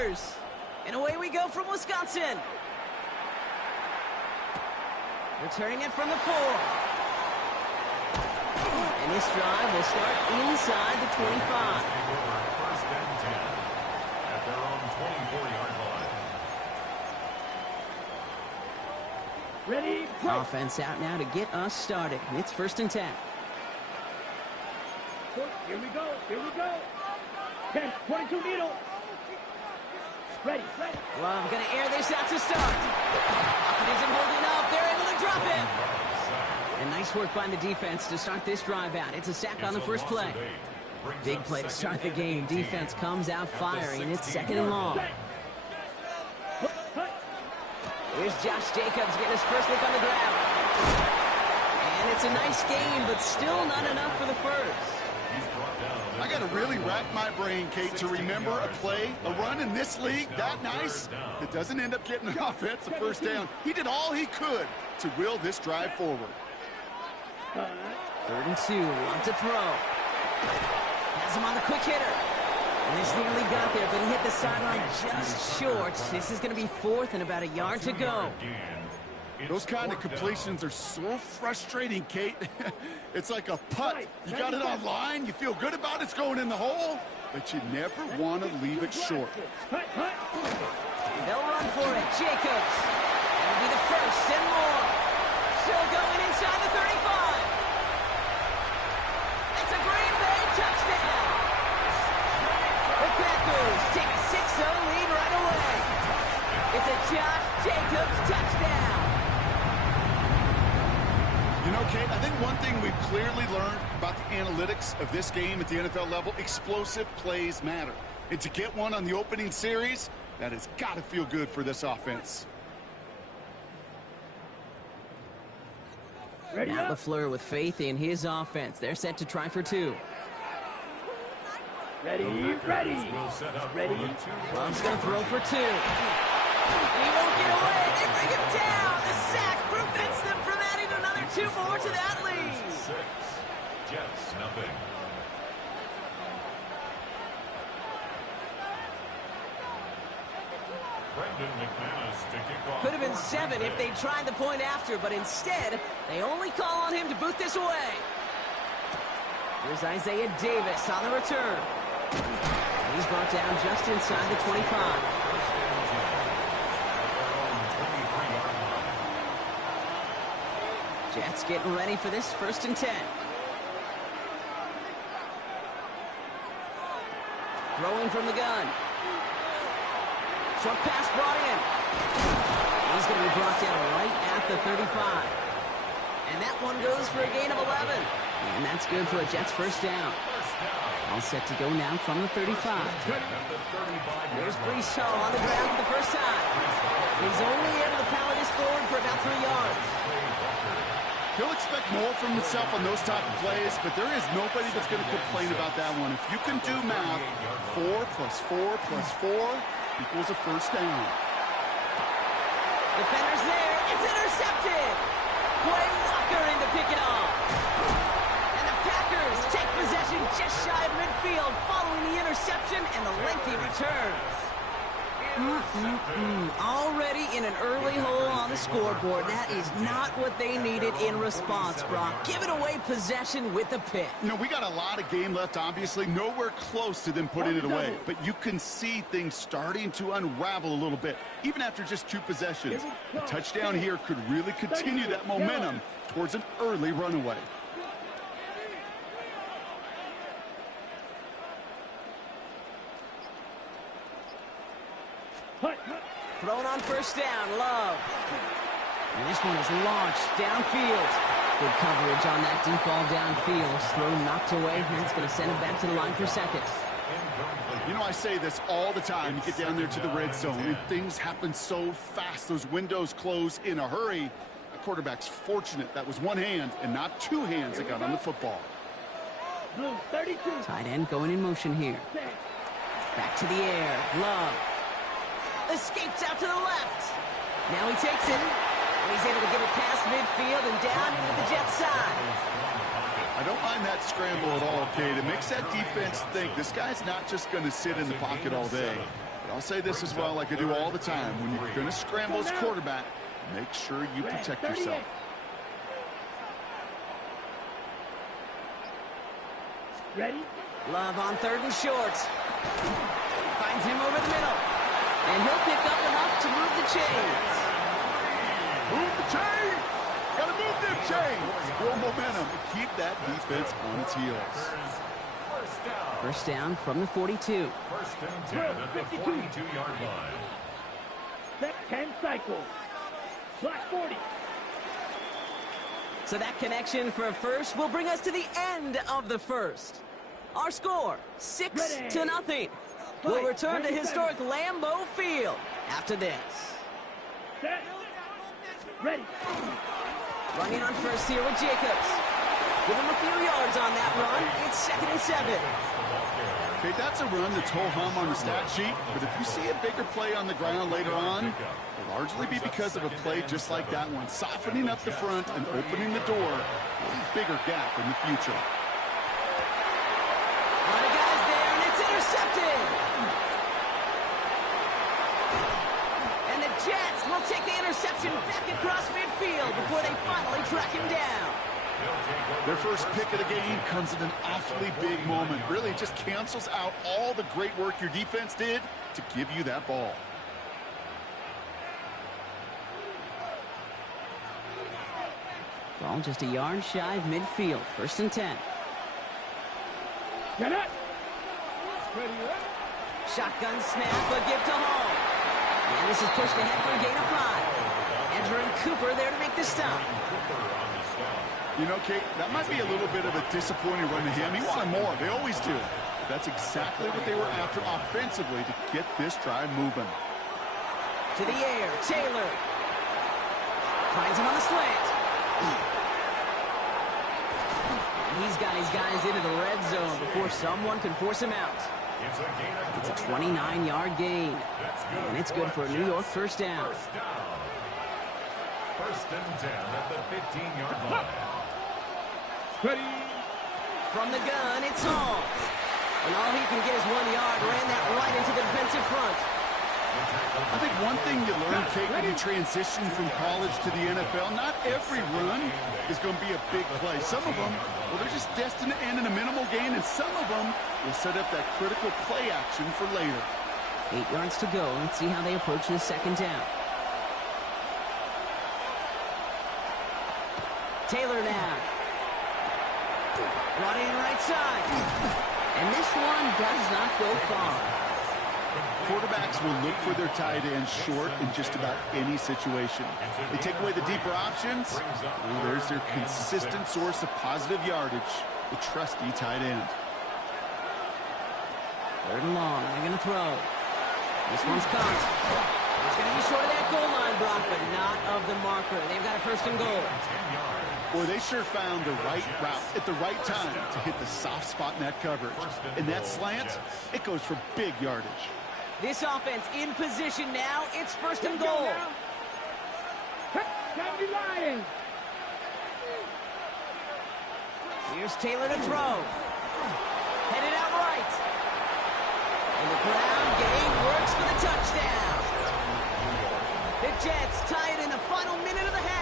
Packers. And away we go from Wisconsin. Returning it from the 4. And this drive will start inside the 25. First and 10 at their own 24-yard line. Ready, play. Offense out now to get us started. It's 1st and 10. Here we go. Here we go. 10, 22 needle. Ready, ready. Love going to air this out to start. It isn't holding up. They're able to drop it. And nice work by the defense to start this drive out. It's a sack on the first play. Big play to start the game. Defense comes out firing. It's 2nd and long. Here's Josh Jacobs getting his first look on the ground. And it's a nice gain, but still not enough for the first. I got to really rack my brain, Kate, to remember a play, a run in this league that nice that doesn't end up getting an offensive first down. He did all he could to will this drive forward. 3rd and 2, want to throw. Has him on the quick hitter. And this nearly got there, but he hit the sideline just short. This is going to be 4th and about a yard to go. Those kind of completions are so frustrating, Kate. It's like a putt. You got it on line, you feel good about it's going in the hole, but you never want to leave it short. They'll run for it. Jacobs. That'll be the first and more. Still going inside the 35. It's a Green Bay touchdown. The Packers take a 6-0 lead right away. It's a Josh Jacobs touchdown. You know, Kate, I think one thing we've clearly learned about the analytics of this game at the NFL level, explosive plays matter. And to get one on the opening series, that has got to feel good for this offense. Now LaFleur with faith in his offense. They're set to try for 2. Ready, ready. Ready. Love's going to throw for 2. And he won't get away. They bring him down. The sack prevents them from adding another 2 more to that lead. 6, Jets, nothing. Could have been 7 if they tried the point after, but instead, they only call on him to boot this away. Here's Isaiah Davis on the return. He's brought down just inside the 25. Jets getting ready for this 1st and 10. Throwing from the gun. Short pass brought in. He's going to be brought down right at the 35. And that one goes for a gain of 11. And that's good for a Jets first down. All set to go now from the 35. There's Brees Hall on the ground for the first time. He's only able to power this forward for about 3 yards. He'll expect more from himself on those type of plays, but there is nobody that's going to complain about that one. If you can do math, 4 + 4 + 4 equals a first down. Defender's there. It's intercepted. Quay Walker in to pick it off. And the Packers take possession just shy of midfield following the interception and the lengthy return. Already in an early hole on the scoreboard. That is not what they needed in response, Brock. Giving away possession with a pick. You know, we got a lot of game left, obviously. Nowhere close to them putting it away. But you can see things starting to unravel a little bit, even after just 2 possessions. A touchdown here could really continue that momentum towards an early runaway. Thrown on first down, Love. And this one is launched downfield. Good coverage on that deep ball downfield. Throw knocked away, and it's going to send it back to the line for seconds. You know, I say this all the time. You get down there to the red zone, and things happen so fast. Those windows close in a hurry. The quarterback's fortunate that was one hand and not 2 hands that got on the football. Tight end going in motion here. Back to the air. Love. Escapes out to the left. Now he takes it. And he's able to get it past midfield and down into the Jets side. I don't mind that scramble at all, Kate. It makes that defense think this guy's not just going to sit in the pocket all day. It I'll say this as well, like I do all the time. When you're going to scramble as quarterback, make sure you protect yourself. Ready? Love on 3rd and short. Finds him over the middle. And he'll pick up enough to move the chains. Move the chains! Gotta move them chains! Build momentum to keep that defense on its heels. First down from the 42. First and 10 at the 42-yard line. Set 10 cycles. Black 40. So that connection for a first will bring us to the end of the first. Our score, 6-0. We'll return to historic Lambeau Field after this. Set. Ready. Running on first here with Jacobs. Give him a few yards on that run. It's 2nd and 7. Okay, that's a run that's ho-hum on the stat sheet, but if you see a bigger play on the ground later on, it'll largely be because of a play just like that one, softening up the front and opening the door for a bigger gap in the future. A lot of guys there, and it's intercepted. And the Jets will take the interception back across midfield before they finally track him down. Their first pick of the game comes at an awfully big moment. Really just cancels out all the great work your defense did to give you that ball. Ball just a yard shy of midfield. 1st and 10. Get it. Shotgun snap, a give to Hall. And this is pushed ahead for a gain of 5. Andrew and Cooper there to make the stop. You know, Kate, that might be a little bit of a disappointing run to him. He wanted more. They always do. That's exactly what they were after offensively to get this drive moving. To the air, Taylor. Finds him on the slant. And he's got his guys into the red zone before someone can force him out. It's a 29-yard gain. And it's good for a New York first down. First and 10 at the 15-yard line. Ready. From the gun, it's Hall. And all he can get is 1 yard. Ran that right into the defensive front. I think one thing you learn, Kate, when you transition from college to the NFL, not every run is going to be a big play. Some of them, well, they're just destined to end in a minimal gain, and some of them will set up that critical play action for later. 8 yards to go. Let's see how they approach this 2nd down. Taylor now. Brought in right side. And this one does not go far. Quarterbacks will look for their tight end short in just about any situation. They take away the deeper options. Well, there's their consistent source of positive yardage, the trusty tight end. 3rd and long. They're going to throw. This one's caught. It's going to be short of that goal line, Brock, but not of the marker. They've got a 1st and goal. Boy, they sure found the right route at the right time to hit the soft spot in that coverage. And that slant, it goes for big yardage. This offense in position now. It's 1st and goal. County Lions. Here's Taylor to throw. Headed out right. And the ground game works for the touchdown. The Jets tie it in the final minute of the half.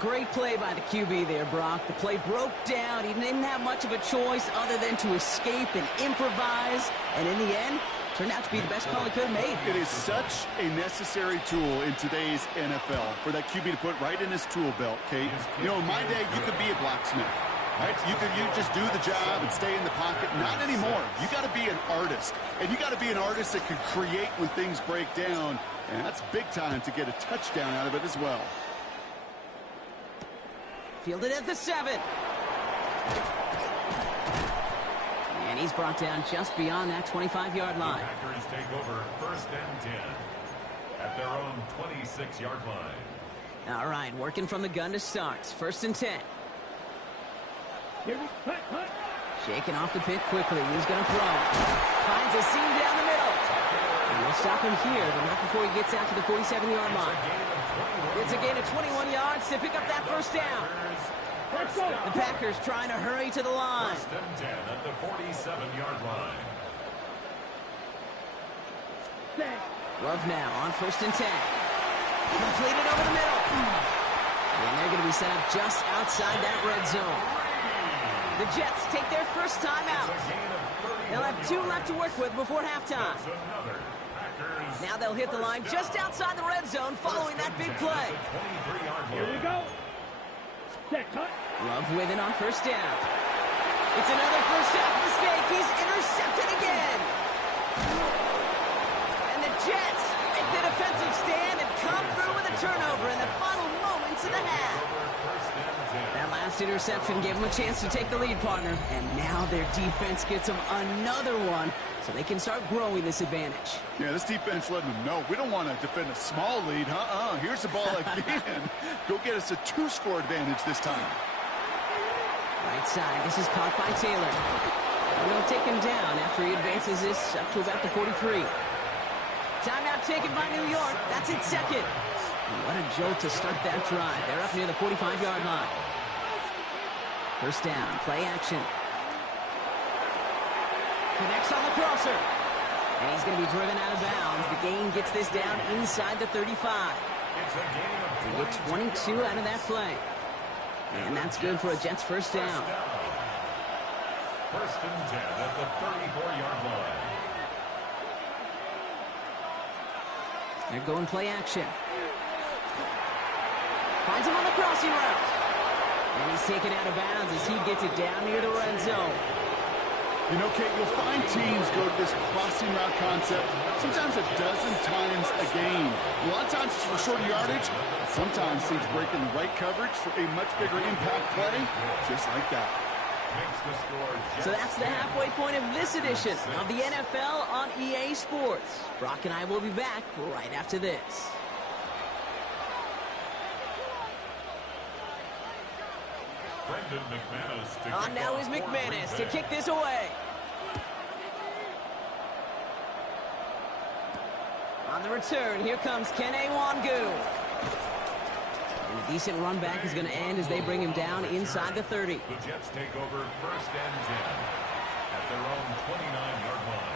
Great play by the QB there, Brock. The play broke down. He didn't have much of a choice other than to escape and improvise. And in the end, turned out to be the best call he could have made. It is such a necessary tool in today's NFL for that QB to put right in his tool belt, Kate. You know, in my day, you could be a blacksmith, right? You just do the job and stay in the pocket. Not anymore. You got to be an artist. And you got to be an artist that can create when things break down. And that's big time to get a touchdown out of it as well. Fielded at the 7. And he's brought down just beyond that 25-yard line. The Packers take over 1st and 10 at their own 26-yard line. All right, working from the gun to start. 1st and 10. Here we hunt. Shaking off the pit quickly. He's going to throw. Finds a seam down the middle. And we'll stop him here, but not before he gets out to the 47-yard line. It's a gain of 21 yards to pick up that 1st down. The Packers trying to hurry to the line. 1st and 10 at the 47-yard line. Set. Love now on 1st and 10. Completed over the middle. And they're going to be set up just outside that red zone. The Jets take their first time out. They'll have 2 left to work with before halftime. Now they'll hit the line just outside the red zone following that big play. Here we go. Set. Cut. Love with it on 1st down. It's another first half mistake. He's intercepted again. And the Jets make the defensive stand and come through with a turnover in the final moments of the half. That last interception gave them a chance to take the lead, partner. And now their defense gets them another one so they can start growing this advantage. Yeah, this defense letting them know we don't want to defend a small lead. Here's the ball again. Go get us a 2-score advantage this time. Right side, this is caught by Taylor. And they'll take him down after he advances this up to about the 43. Timeout taken by New York. That's its second. And what a jolt to start that drive. They're up near the 45-yard line. First down, play action. Connects on the crosser. And he's going to be driven out of bounds. The gain gets this down inside the 35. They get 22 out of that play. And that's good for a Jets first down. 1st and 10 at the 34-yard line. They're going play action. Finds him on the crossing route. And he's taken out of bounds as he gets it down near the red zone. You know, Kate, you'll find teams go to this crossing route concept sometimes a dozen times a game. A lot of times it's for shorter yardage. Sometimes teams break in the right coverage for a much bigger impact play, just like that. So that's the halfway point of this edition of the NFL on EA Sports. Brock and I will be back right after this. On now is McManus to kick this away. On the return, here comes Kene Wangu. And a decent run back is going to end as they bring him down inside the 30. The Jets take over 1st and 10 at their own 29-yard line.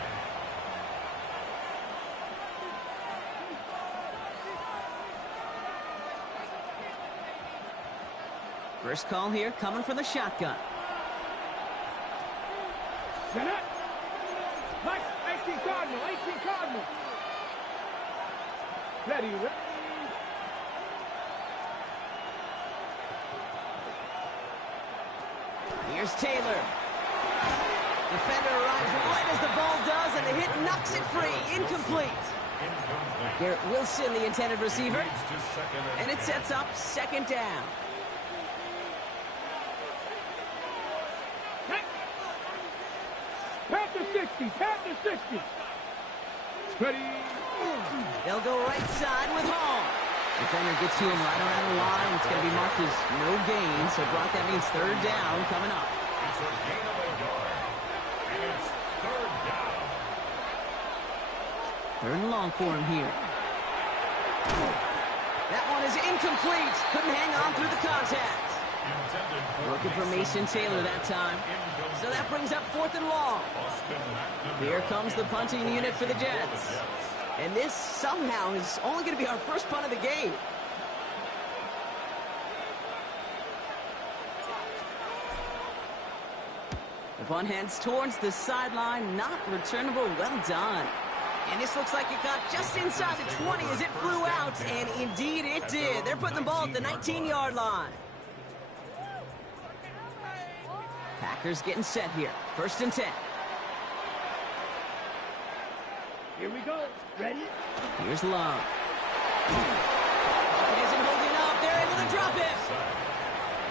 First call here coming from the shotgun. Set. Mike, 18 Cardinal, 18 Cardinal. Ready. Here's Taylor. Defender arrives right as the ball does, and the hit knocks it free. Incomplete. Garrett Wilson, the intended receiver. And it sets up 2nd down. Pat to 60, pat to 60. Ready. They'll go right side with Hall. Defender gets to him right around the line. It's going to be marked as no gain. So, Brock, that means 3rd down coming up. It's a gain of a yard. And it's 3rd down. 3rd and long for him here. That one is incomplete. Couldn't hang on through the contact. Looking for Mason Taylor that time. So that brings up 4th and long. Here comes the punting unit for the Jets. And this somehow is only going to be our first punt of the game. The punt heads towards the sideline. Not returnable. Well done. And this looks like it got just inside the 20 as it flew out. And indeed it did. They're putting the ball at the 19-yard line. Packers getting set here. 1st and 10. Here we go. Ready? Here's Love. It isn't holding up. They're able to drop it.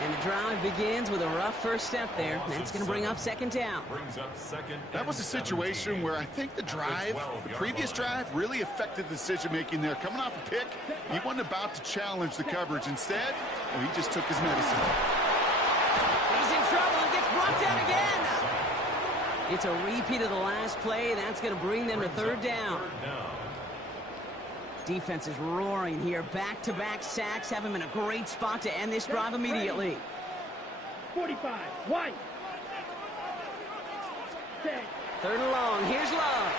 And the drive begins with a rough first step there. That's going to bring up 2nd down. That was a situation where I think the previous drive, really affected the decision-making there. Coming off a pick, he wasn't about to challenge the coverage. Instead, he just took his medicine. He's in trouble and gets brought down again. It's a repeat of the last play. That's going to bring them to 3rd down. Defense is roaring here. Back-to-back sacks have him in a great spot to end this drive immediately. 45, White. 3rd and long. Here's Love.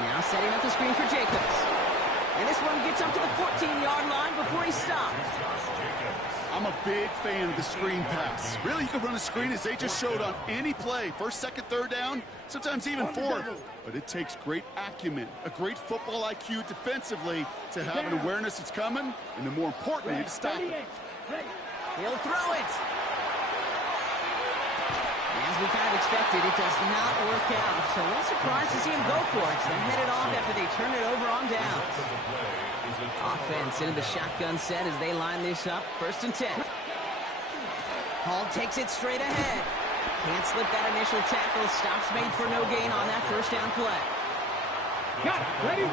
Now setting up the screen for Jacobs. And this one gets up to the 14-yard line before he stopped. I'm a big fan of the screen pass. Really, you can run a screen as they just showed on any play. First, second, third down, sometimes even fourth. But it takes great acumen, a great football IQ defensively to have an awareness it's coming, and then more importantly, to stop it. He'll throw it. As we kind of expected, it does not work out. So a little surprised to see him go for it. They're headed off after they turn it over on downs. Offense into the shotgun set as they line this up. 1st and 10. Hall takes it straight ahead. Can't slip that initial tackle. Stops made for no gain on that 1st down play.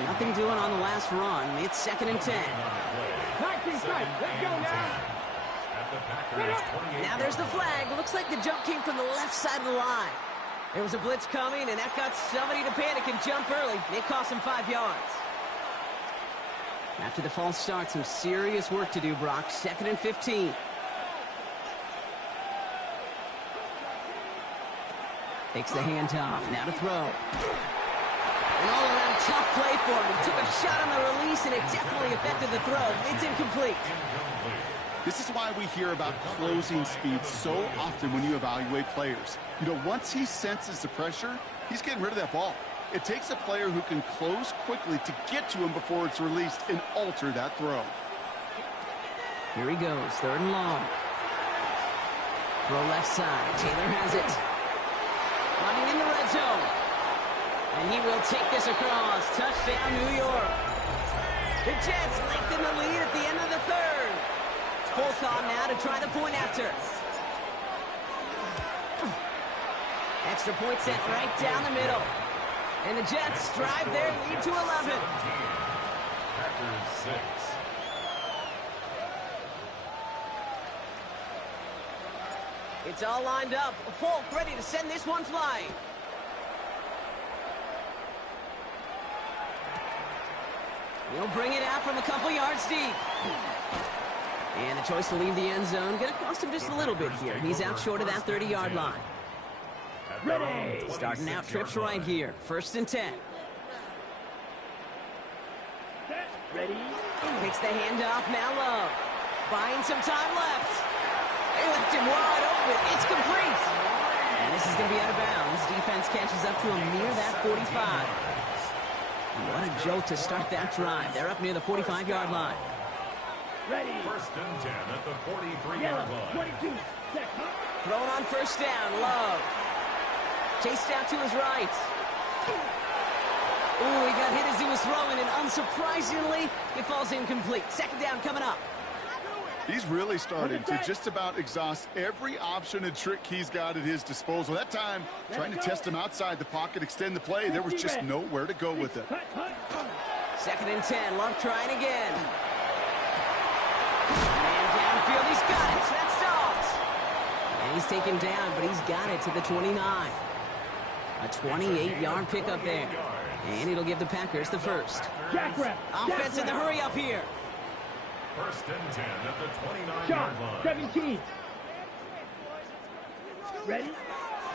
Nothing doing on the last run. It's 2nd and 10. Let's go now. Now there's the flag. Looks like the jump came from the left side of the line. There was a blitz coming, and that got somebody to panic and jump early. It cost him 5 yards. After the false start, some serious work to do, Brock. 2nd and 15. Takes the handoff. Now to throw. An all-around tough play for him. He took a shot on the release, and it definitely affected the throw. It's incomplete. This is why we hear about closing speed so often when you evaluate players. You know, once he senses the pressure, he's getting rid of that ball. It takes a player who can close quickly to get to him before it's released and alter that throw. Here he goes, 3rd and long. Throw left side. Taylor has it. Running in the red zone. And he will take this across. Touchdown, New York. The Jets lengthen the lead at the end of the 3rd. Fulton now to try the point after. Extra point sent right down the middle. And the Jets drive their lead to 11. Packers 6. It's all lined up. Folk ready to send this one flying. He'll bring it out from a couple yards deep. And the choice to leave the end zone going to cost him just a little bit here. He's out short of that 30-yard line. Ready. Starting out trips right here. 1st and 10. Ready. Takes the handoff. Now Love. Buying some time left. They left him wide open. It's complete. And this is going to be out of bounds. Defense catches up to him near that 45. What a jolt to start that drive. They're up near the 45-yard line. Ready. 1st and 10 at the 43-yard line. 22. Thrown on 1st down. Love. Chased out to his right. Ooh, he got hit as he was throwing, and unsurprisingly, it falls incomplete. 2nd down coming up. He's really starting to just about exhaust every option and trick he's got at his disposal. That time, trying to test him outside the pocket, extend the play, there was just nowhere to go with it. 2nd and 10. Love trying again. And downfield, he's got it. That's Gawdz. And he's taken down, but he's got it to the 29. A 28-yard pickup there. And it'll give the Packers the 1st. Offense in the hurry up here. 1st and 10 at the 29-yard line. 17. Ready?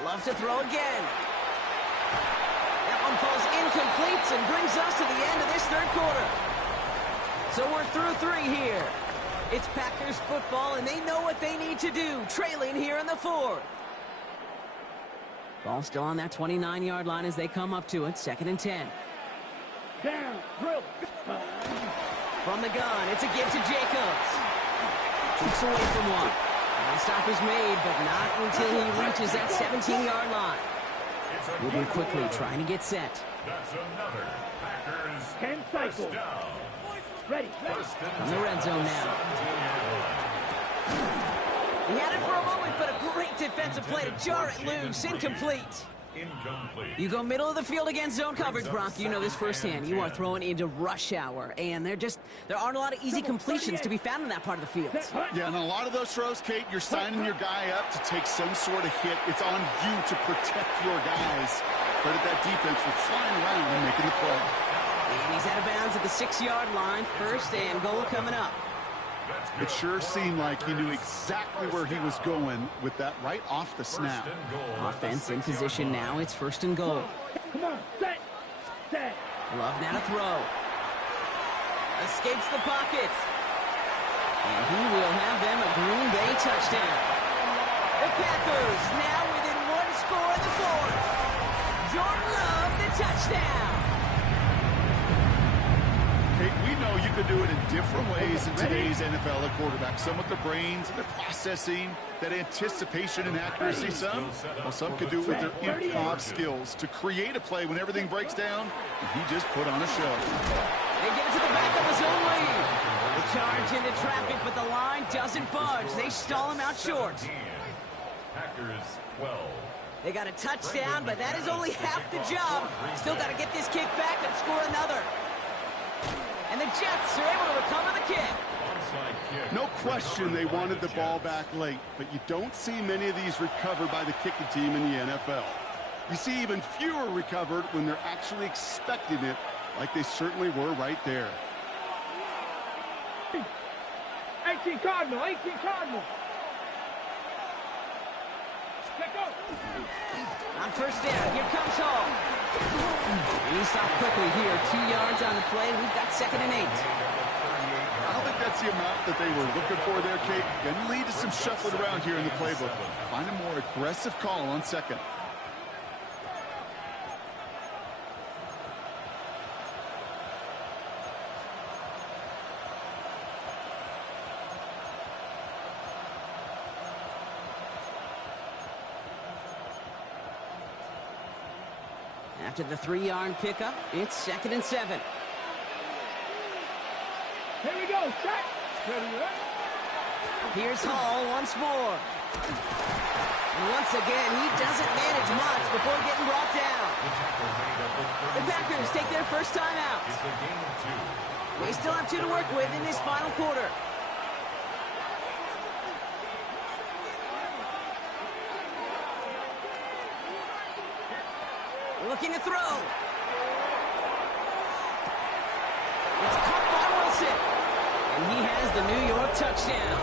Love to throw again. That one falls incomplete and brings us to the end of this 3rd quarter. So we're through 3 here. It's Packers football, and they know what they need to do, trailing here in the 4th. Ball still on that 29-yard line as they come up to it. 2nd and 10. Down. Drill. From the gun, it's a give to Jacobs. Keeps away from one. And the stop is made, but not until he reaches that 17-yard line. Moving quickly, trying to get set. That's another Packers 10 cycles. down. Ready. From the red zone now. He had it for a moment, but a great defensive play to jar it loose. Incomplete. Incomplete. You go middle of the field against zone coverage, Brock. You know this firsthand. You are throwing into rush hour, and there aren't a lot of easy completions to be found in that part of the field. Yeah, and a lot of those throws, Kate, you're signing your guy up to take some sort of hit. It's on you to protect your guys. Credit that defense for flying around and making the play. And he's out of bounds at the 6-yard line. 1st and goal coming up. It sure seemed like he knew exactly where he was going with that right off the snap. Offense in position now. It's 1st and goal. Come on. Set. 10. Love now to throw. Escapes the pocket. And he will have them a Green Bay touchdown. The Packers now within one score in the fourth. Jordan Love, the touchdown. Hey, we know you could do it in different ways in today's NFL at quarterback. Some with the brains and the processing, that anticipation and accuracy. Some could do it with their improv skills to create a play when everything breaks down. And he just put on a show. They get it to the back of his own lead. The charge into traffic, but the line doesn't budge. They stall him out short. Packers 12. They got a touchdown, but that is only half the job. Still got to get this kick back and score another. And the Jets are able to recover the kick. No question they wanted the ball back late, but you don't see many of these recovered by the kicking team in the NFL. You see even fewer recovered when they're actually expecting it, like they certainly were right there. 18 Cardinal, 18 Cardinal. Let go. On first down, here comes Hall. And he stopped quickly here. 2 yards on the play. We've got 2nd and 8. I don't think that's the amount that they were looking for there, Kate. Going to lead to some shuffling around here in the playbook. Find a more aggressive call on second. After the 3-yard pickup, it's 2nd and 7. Here we go. Set. Here's Hall once more. And once again, he doesn't manage much before getting brought down. The Packers take their first time out. They still have 2 to work with in this final quarter. Looking to throw. It's caught by Wilson. And he has the New York touchdown.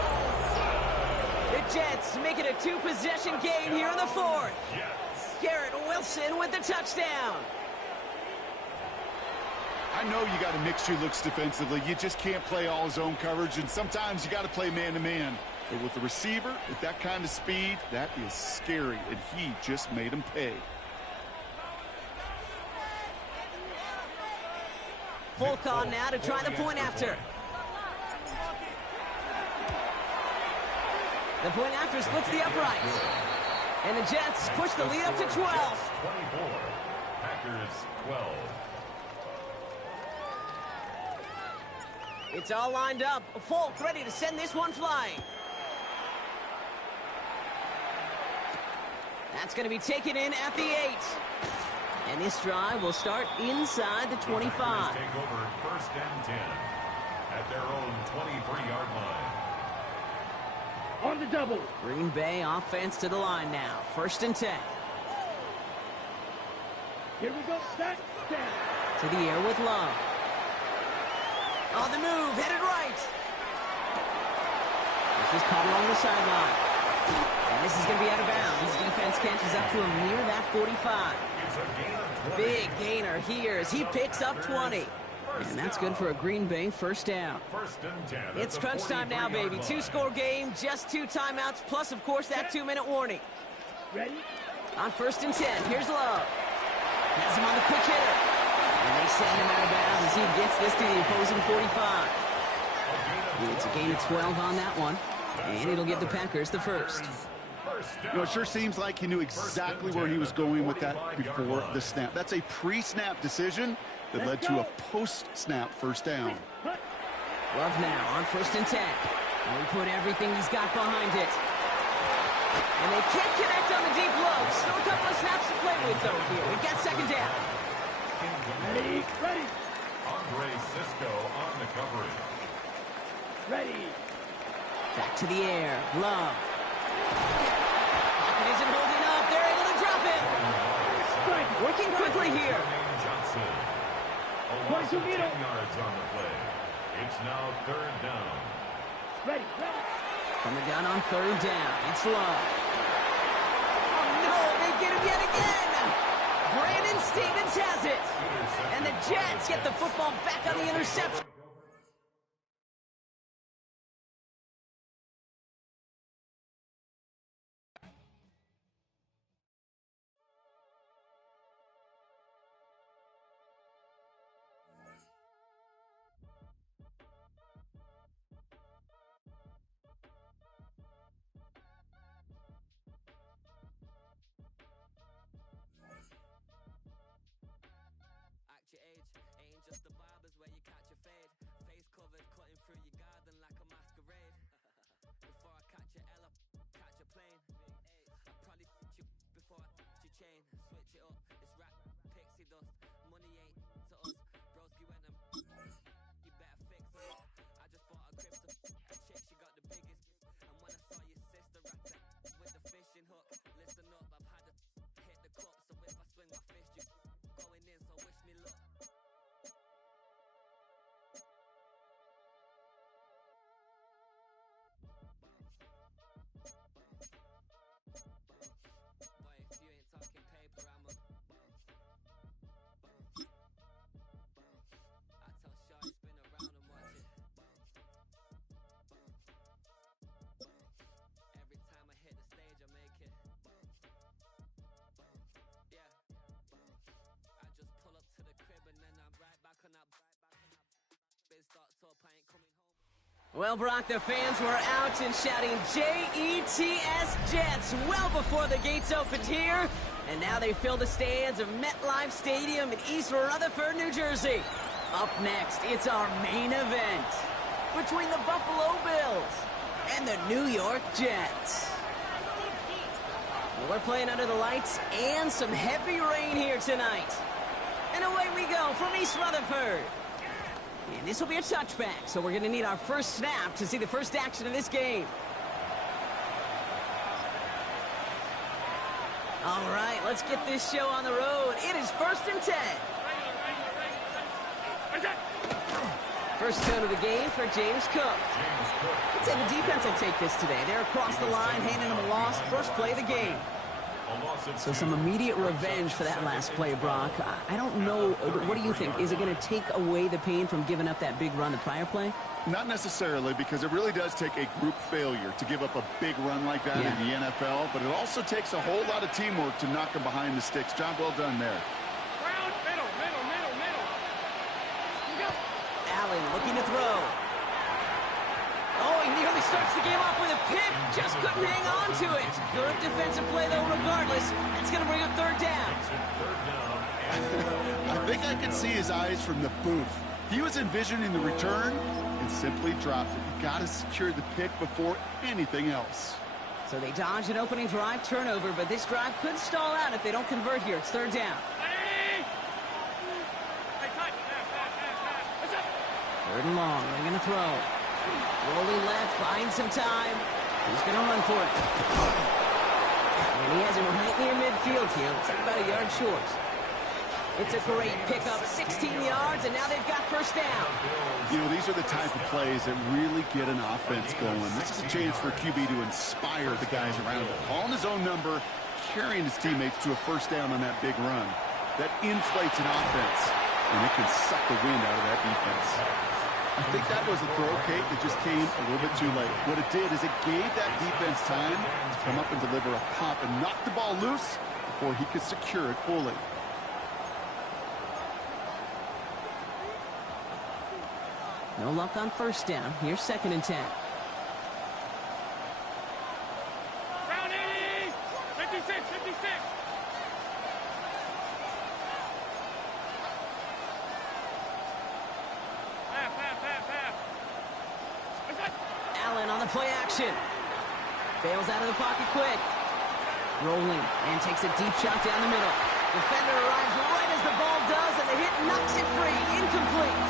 The Jets make it a 2-possession game here in the fourth. Garrett Wilson with the touchdown. I know you got to mix your looks defensively. You just can't play all zone coverage, and sometimes you got to play man-to-man. But with the receiver, with that kind of speed, that is scary, and he just made him pay. Folk on now to try the point after. The point after splits the uprights. And the Jets push the lead up to 12. 24. Packers 12. It's all lined up. Folk ready to send this one flying. That's going to be taken in at the 8. And this drive will start inside the 25. Take over 1st and 10 at their own 23-yard line. On the double. Green Bay offense to the line now. 1st and 10. Here we go. Set. Down. To the air with Love. On the move, headed right. This is caught along the sideline. And this is going to be out of bounds. Defense catches up to him near that 45. Big gainer here as he picks up 20. And that's good for a Green Bay first down. 1st and 10. It's crunch time now, baby. 2-score game, just 2 timeouts, plus, of course, that 2-minute warning. Ready? On 1st and 10, here's Love. Has him on the quick hitter. And they send him out of bounds as he gets this to the opposing 45. It's a gain of 12 on that one. And it'll give the Packers the first. You know, it sure seems like he knew exactly where he was going with that before the snap. That's a pre-snap decision that led to a post-snap first down. Love now on 1st and 10. And we put everything he's got behind it. And they can't connect on the deep low. Still a couple of snaps to play with, though, here. We've got 2nd down. Ready? Ready. Andre Cisco on the coverage. Ready. Back to the air. Love. Pocket isn't holding up. They're able to drop it. Working quickly here. Johnson. 22 meter. 10 yards on the play. It's now 3rd down. Ready. Ready. From the gun on 3rd down. It's Love. Oh, no. They get him yet again. Brandon Stevens has it. And the get the football back on the interception. Well, Brock, the fans were out and shouting J-E-T-S Jets well before the gates opened here. And now they fill the stands of MetLife Stadium in East Rutherford, New Jersey. Up next, it's our main event between the Buffalo Bills and the New York Jets. We're playing under the lights and some heavy rain here tonight. And away we go from East Rutherford. And this will be a touchback, so we're going to need our first snap to see the first action of this game. All right, let's get this show on the road. It is 1st and 10. First tone of the game for James Cook. I'd say the defense will take this today. They're across the line, handing them a loss. First play of the game. So some immediate revenge for that last play, Brock. I don't know. What do you think? Is it going to take away the pain from giving up that big run the prior play? Not necessarily, because it really does take a group failure to give up a big run like that in the NFL, but it also takes a whole lot of teamwork to knock them behind the sticks. Job well done there. Middle. Allen looking to throw. Oh, he nearly starts the game off with a pick. Just couldn't hang on to it. Good defensive play, though, regardless. That's going to bring up 3rd down. I think I could see his eyes from the booth. He was envisioning the return and simply dropped it. You got to secure the pick before anything else. So they dodge an opening drive turnover, but this drive could stall out if they don't convert here. It's 3rd down. 3rd and long. They're going to throw. Rolling left, buying some time. He's going to run for it. And he has him right near midfield here. Looks like about a yard short. It's a great pickup, 16 yards, and now they've got 1st down. You know, these are the type of plays that really get an offense going. This is a chance for QB to inspire the guys around him. Calling his own number, carrying his teammates to a 1st down on that big run. That inflates an offense, and it can suck the wind out of that defense. I think that was a throw, Kate, that just came a little bit too late. What it did is it gave that defense time to come up and deliver a pop and knock the ball loose before he could secure it fully. No luck on 1st down. Here's 2nd and 10. Round 80! 56! Allen on the play action. Bails out of the pocket quick. Rolling and takes a deep shot down the middle. Defender arrives right as the ball does, and the hit knocks it free. Incomplete.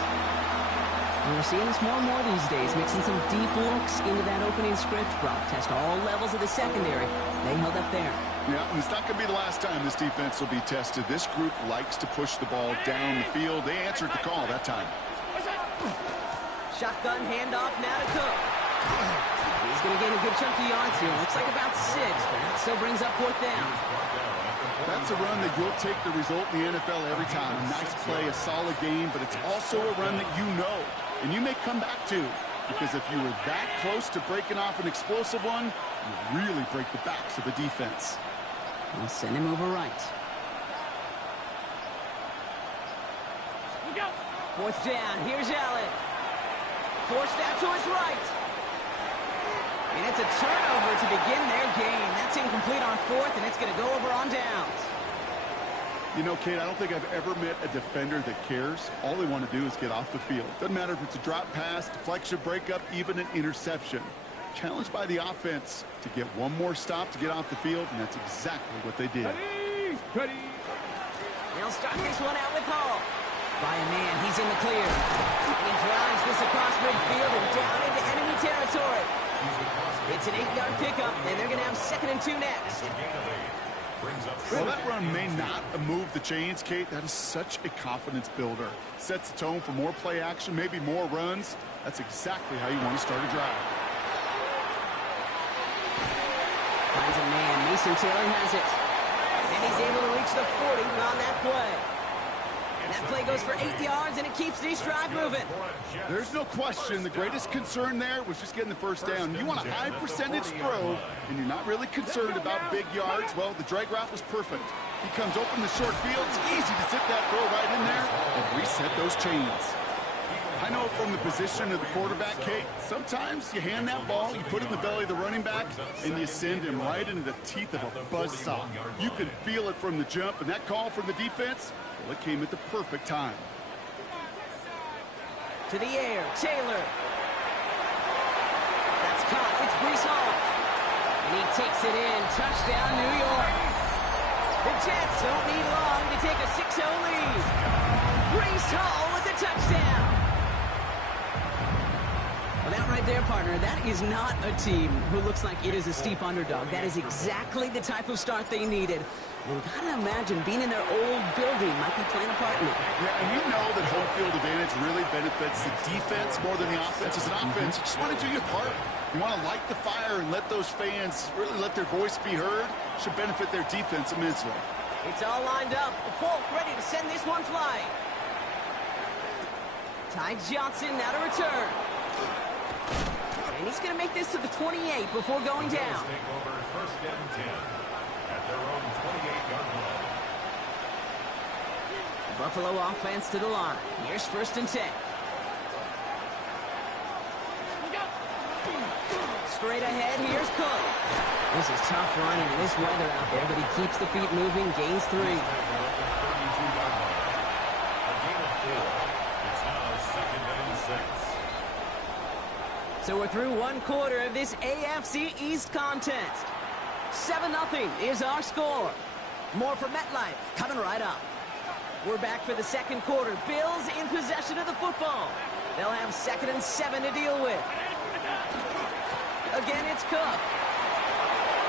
And we're seeing this more and more these days, mixing some deep looks into that opening script. Brock test all levels of the secondary. They held up there. Yeah, and it's not going to be the last time this defense will be tested. This group likes to push the ball down the field. They answered the call that time. Shotgun handoff now to Cook. He's going to gain a good chunk of yards here. Looks like about 6, but that still brings up 4th down. That's a run that you'll take the result in the NFL every time. A nice play, a solid game, but it's also a run that you know, and you may come back to. Because if you were that close to breaking off an explosive one, you really break the backs of the defense. We'll send him over right. Fourth down, here's Allen. Forced out to his right. And it's a turnover to begin their game. That's incomplete on fourth, and it's going to go over on downs. You know, Kate, I don't think I've ever met a defender that cares. All they want to do is get off the field. Doesn't matter if it's a drop pass, deflection, breakup, even an interception. Challenged by the offense to get one more stop to get off the field, and that's exactly what they did. They'll start this one out with Hall. By a man, he's in the clear. And he drives this across midfield and down into enemy territory. It's an 8-yard pickup, and they're going to have 2nd and 2 next. Well, that run may not have moved the chains, Kate. That is such a confidence builder. Sets the tone for more play action, maybe more runs. That's exactly how you want to start a drive. Finds a man. Mason Taylor has it. And he's able to reach the 40 on that play. And that play goes for 8 yards, and it keeps this drive moving. There's no question. The greatest concern there was just getting the first down. You want a high percentage throw, and you're not really concerned about big yards. Well, the drag route was perfect. He comes open the short field. It's easy to zip that throw right in there and reset those chains. I know from the position of the quarterback, Kate, sometimes you hand that ball, you put it in the belly of the running back, and you send him right into the teeth of a buzzsaw. You can feel it from the jump, and that call from the defense, well, it came at the perfect time. To the air, Taylor. That's caught. It's Breece Hall. And he takes it in. Touchdown, New York. The Jets don't need long to take a 6-0 lead. Breece Hall with the touchdown. Well, that right there, partner, that is not a team who looks like it is a steep underdog. That is exactly the type of start they needed. And you gotta imagine being in their old building might be playing a part in it. Yeah, and you know that home field advantage really benefits the defense more than the offense. As an offense, you just want to do your part. You want to light the fire and let those fans really let their voice be heard. Should benefit their defense immensely. It's all lined up. Folk ready to send this one flying. Ty Johnson now to return. And he's going to make this to the 28 before going down. Take over 1st and 10 at their own 28-yard line. Buffalo offense to the line. Here's 1st and 10. Straight ahead, here's Cook. This is tough running in this weather out there, but he keeps the feet moving, gains 3. A gain of 4. It's now 2nd and 6. So we're through one quarter of this AFC East contest. 7-0 is our score. More from MetLife coming right up. We're back for the 2nd quarter. Bills in possession of the football. They'll have 2nd and 7 to deal with. Again, it's Cook.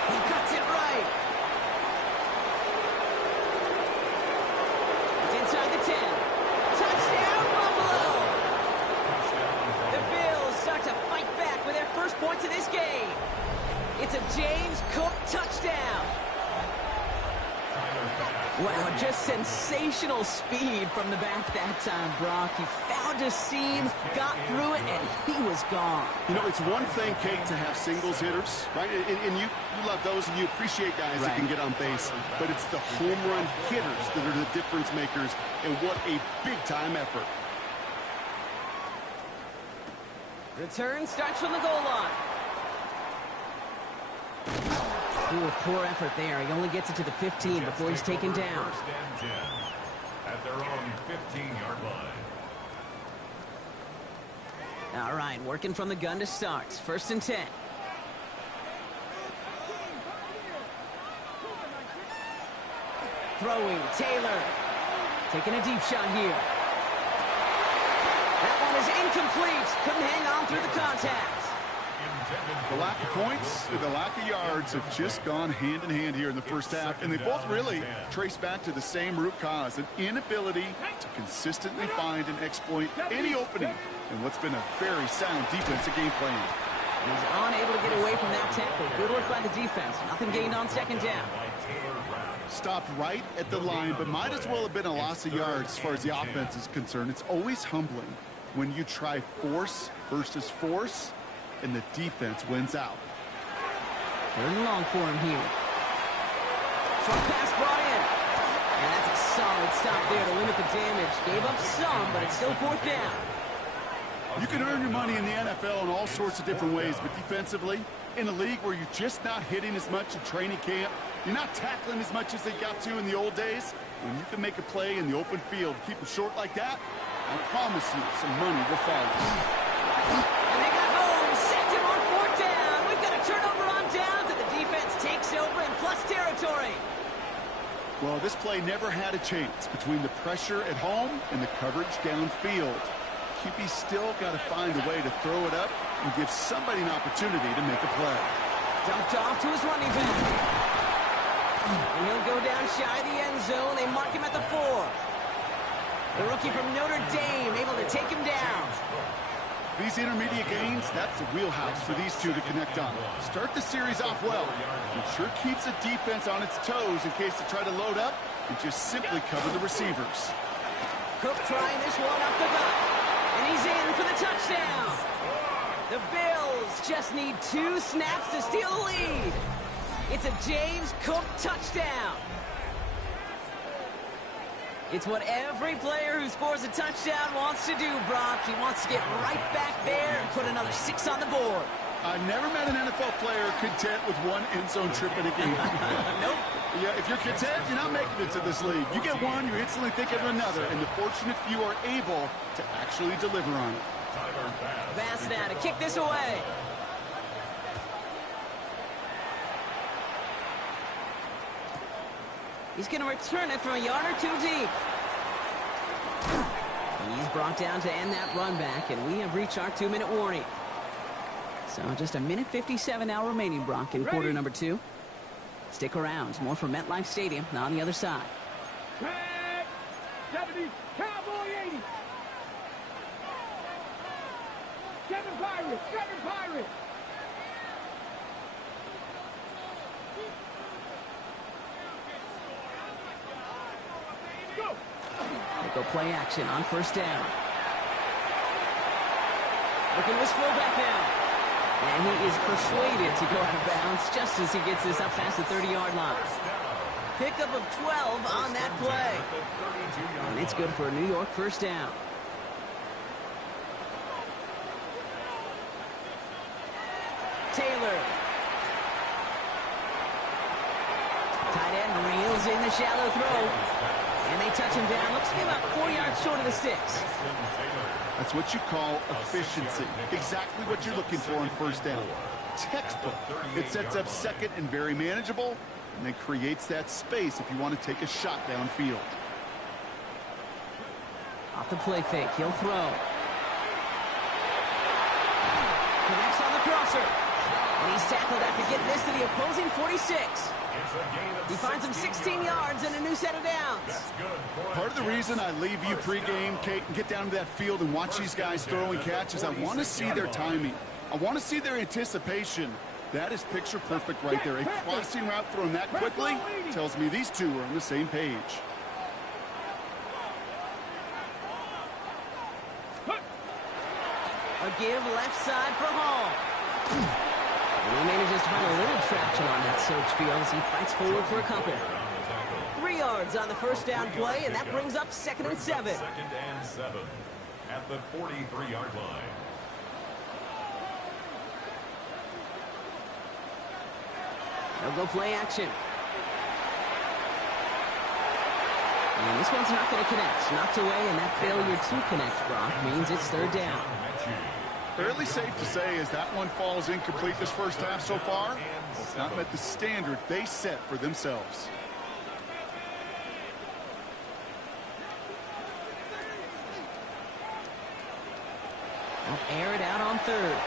He cuts it right. It's inside the 10. Touchdown, Buffalo! The Bills start to fight back with their first points of this game. It's a James Cook touchdown. Wow, just sensational speed from the back that time, Brock. He found a seam, got through it, and he was gone. You know, it's one thing, Kate, to have singles hitters, right? And you love those, and you appreciate guys that can get on base. But it's the home run hitters that are the difference makers, and what a big-time effort. Return starts from the goal line. Ooh, poor effort there. He only gets it to the 15 before he's taken down. 1st and 10 at their own 15-yard line. All right, working from the gun to start. 1st and 10. Throwing, Taylor. Taking a deep shot here. That one is incomplete. Couldn't hang on through the contact. The lack of points and the lack of yards have just gone hand in hand here in the first half, and they both really trace back to the same root cause, an inability to consistently find and exploit any opening in what's been a very sound defensive game plan. He's unable to get away from that tackle. Good work by the defense. Nothing gained on 2nd down. Stopped right at the line, but might as well have been a loss of yards as far as the offense is concerned. It's always humbling when you try force versus force, and the defense wins out. Third and long for him here. Short pass brought in. And that's a solid stop there to limit the damage. Gave up some, but it's still fourth down. You can earn your money in the NFL in all sorts of different ways, but defensively, in a league where you're just not hitting as much in training camp, you're not tackling as much as they got to in the old days, when you can make a play in the open field, keep them short like that, I promise you some money will follow. And they got home, sacked him on fourth down. We've got a turnover on downs, and the defense takes over in plus territory. Well, this play never had a chance between the pressure at home and the coverage downfield. QB still got to find a way to throw it up and give somebody an opportunity to make a play. Dumped off to his running back. And he'll go down shy of the end zone. They mark him at the 4. The rookie from Notre Dame able to take him down. These intermediate gains, that's the wheelhouse for these two to connect on. Start the series off well. It sure keeps the defense on its toes in case they try to load up and just simply cover the receivers. Cook trying this one up the gut. And he's in for the touchdown. The Bills just need 2 snaps to steal the lead. It's a James Cook touchdown. It's what every player who scores a touchdown wants to do, Brock. He wants to get right back there and put another 6 on the board. I've never met an NFL player content with 1 end zone trip in a game. Nope. Yeah, if you're content, you're not making it to this league. You get one, you're instantly thinking of another, and the fortunate few are able to actually deliver on it. Bass now to kick this away. He's going to return it from a yard or 2 deep. He's brought down to end that run back, and we have reached our 2-minute warning. So just a minute 57 now remaining, Brock, in quarter number 2. Stick around. More from MetLife Stadium on the other side. Tag 70, Cowboy 80. 7 Pirates, 7 Pirates. Go. They go play action on first down. Looking to his fullback now. And he is persuaded to go out of bounds just as he gets this up past the 30-yard line. Pickup of 12 on that play. And it's good for a New York first down. Taylor. Tight end reels in the shallow throw. And they touch him down. Looks to be about 4 yards short of the 6. That's what you call efficiency. Exactly what you're looking for on first down. Textbook. It sets up second and very manageable, and then creates that space if you want to take a shot downfield. Off the play fake, he'll throw. Connects on the crosser. And he's tackled after getting this to the opposing 46. He finds him 16 yards and a new set of downs. Part of the reason I leave you pregame, Kate, and get down to that field and watch these guys throw and catch is I want to see their timing. I want to see their anticipation. That is picture perfect right there. A crossing route thrown that quickly tells me these two are on the same page. A give left side for Hall. And he manages to find a little traction on that search field as he fights forward for a couple. 3 yards on the first down play, and that brings up 2nd and 7. 2nd and 7 at the 43-yard line. They'll go play action. And this one's not going to connect. Knocked away, and that failure to connect, Brock, means it's 3rd down. Fairly safe to say as that one falls incomplete this first half so far, it's not met the standard they set for themselves. They'll air it out on 3rd.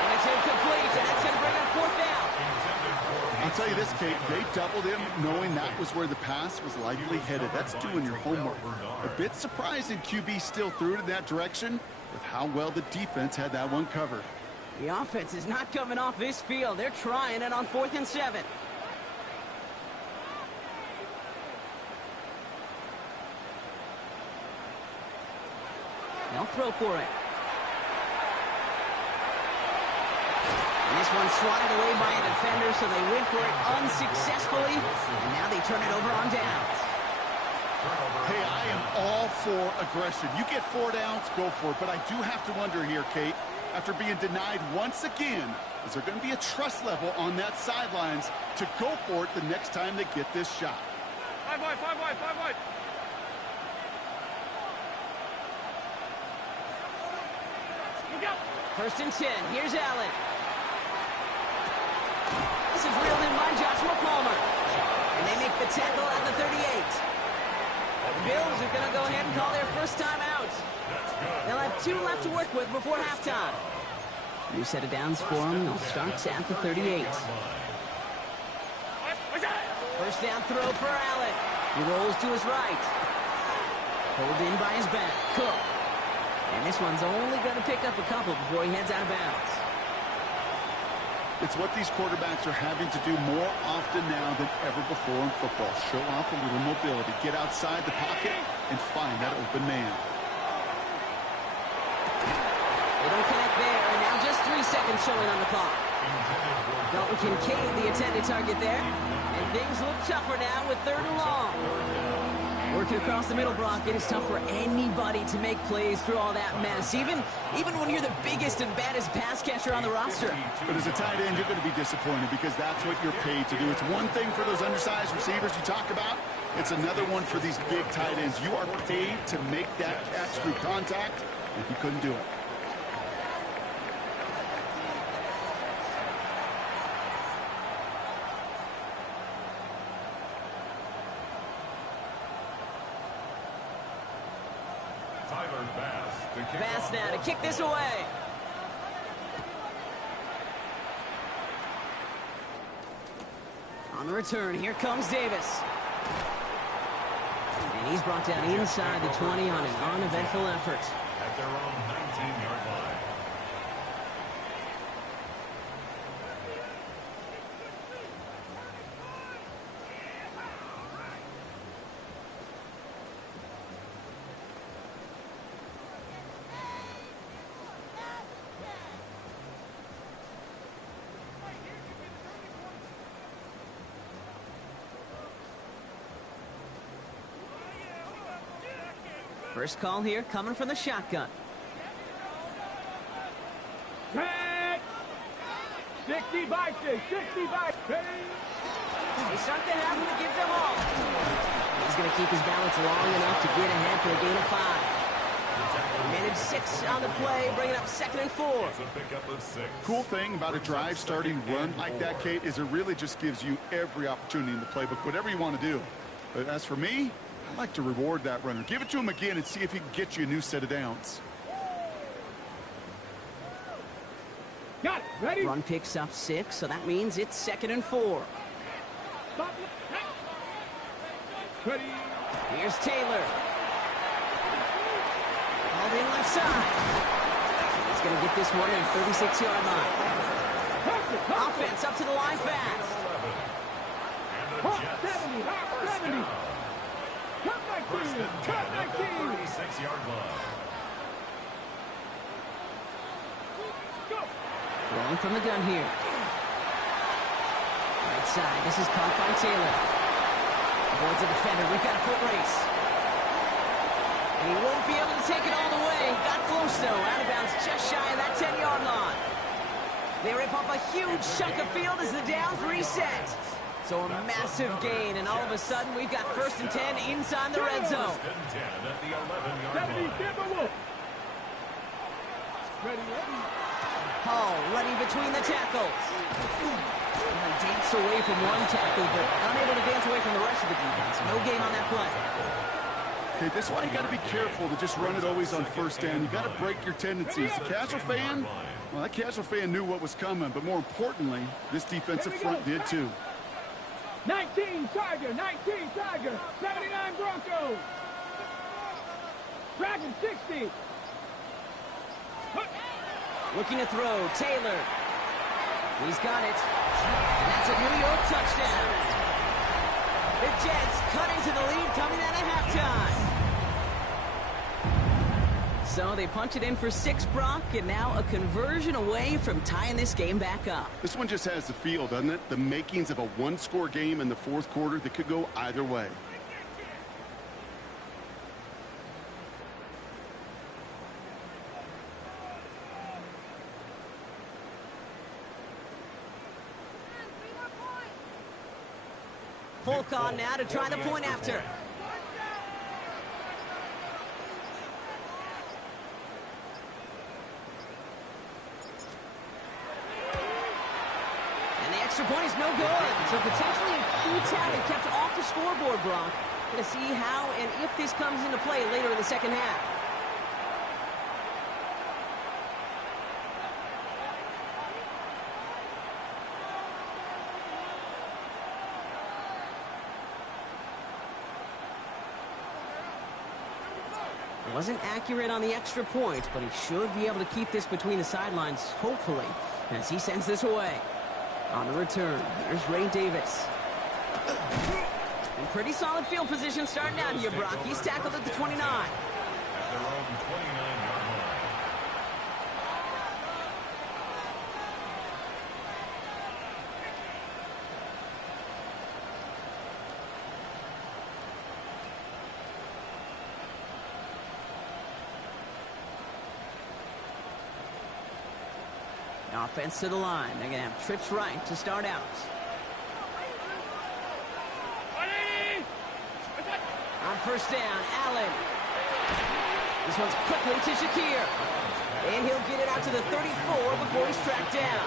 And it's incomplete, and that's going to bring up 4th down. I'll tell you this, Kate, they doubled him knowing that was where the pass was likely headed. That's doing your homework. A bit surprising QB still threw it in that direction with how well the defense had that one covered. The offense is not coming off this field. They're trying it on 4th and 7. They'll throw for it. And this one's swatted away by a defender, so they went for it unsuccessfully. And now they turn it over on downs. Hey, I am all for aggression. You get 4 downs, go for it. But I do have to wonder here, Kate, after being denied once again, is there going to be a trust level on that sidelines to go for it the next time they get this shot? 5 wide, 5 wide, 5 wide. Look out. 1st and 10. Here's Allen. This is reeled in by Joshua Palmer. And they make the tackle at the 38. The Bills are going to go ahead and call their first time out. They'll have 2 left to work with before halftime. New set of downs for them. They'll start at the 38. 1st down throw for Allen. He rolls to his right. Pulled in by his back. Cook. And this one's only going to pick up a couple before he heads out of bounds. It's what these quarterbacks are having to do more often now than ever before in football. Show off a little mobility. Get outside the pocket and find that open man. They don't connect there, and now just 3 seconds showing on the clock. Dalton Kincaid, the intended target there. And things look tougher now with 3rd and long. Working across the middle, Brock, it is tough for anybody to make plays through all that mess, even when you're the biggest and baddest pass catcher on the roster. But as a tight end, you're going to be disappointed because that's what you're paid to do. It's one thing for those undersized receivers you talk about. It's another one for these big tight ends. You are paid to make that catch through contact, and he couldn't do it. Bass now to kick this away. On the return, here comes Davis. And he's brought down inside the 20 on an uneventful effort. At their own 19-yard line. First call here coming from the shotgun. Back. 60 by 6, 60 by 6. They start the half with a give them all. He's going to keep his balance long enough to get ahead for a gain of 5. Managed 6 on the play, bringing up 2nd and 4. It's a pickup of 6. Cool thing about a drive starting run like that, Kate, is it really just gives you every opportunity in the playbook, whatever you want to do. But as for me, I like to reward that runner. Give it to him again and see if he can get you a new set of downs. Got it. Ready? Run picks up 6, so that means it's 2nd and 4. Stop. Ready? Here's Taylor. Called in left side. He's going to get this one at 36-yard line. Offense up to the line fast. Hot 70, hot 70. Cut 19, cut 19. 36-yard line. Go. Rolling from the gun here. Right side. This is caught by Taylor. Avoids a defender. We've got a foot race. And he won't be able to take it all the way. Got close, though. Out of bounds just shy of that 10-yard line. They rip off a huge chunk of field as the downs reset. So a massive gain, and all of a sudden, we've got 1st and 10 inside the red zone. 1st and 10 at the 11-yard 70, line. Timberwolf. Ready, ready. Hall running between the tackles. He danced away from one tackle, but unable to dance away from the rest of the defense. No gain on that play. Okay, this one you got to be careful to just run it always on 1st down. You got to break your tendencies. The casual fan, well, that casual fan knew what was coming, but more importantly, this defensive front did too. 19 Tiger, 19 Tiger, 79 Broncos. Dragon 60. Looking to throw, Taylor. He's got it. And that's a New York touchdown. The Jets cut into the lead coming out of halftime. So they punch it in for 6, Brock, and now a conversion away from tying this game back up. This one just has the feel, doesn't it? The makings of a one-score game in the fourth quarter that could go either way. Folk on now to try the point after. Extra point is no good. So potentially a key talent kept off the scoreboard, Brock. Going to see how and if this comes into play later in the second half. Wasn't accurate on the extra point, but he should be able to keep this between the sidelines, hopefully, as he sends this away. On the return, here's Ray Davis. In pretty solid field position starting out here, Brock. He's tackled at the 29. At their own 29-yard line. Offense to the line. They're going to have trips right to start out. On first down, Allen. This one's quickly to Shakir. And he'll get it out to the 34 before he's tracked down.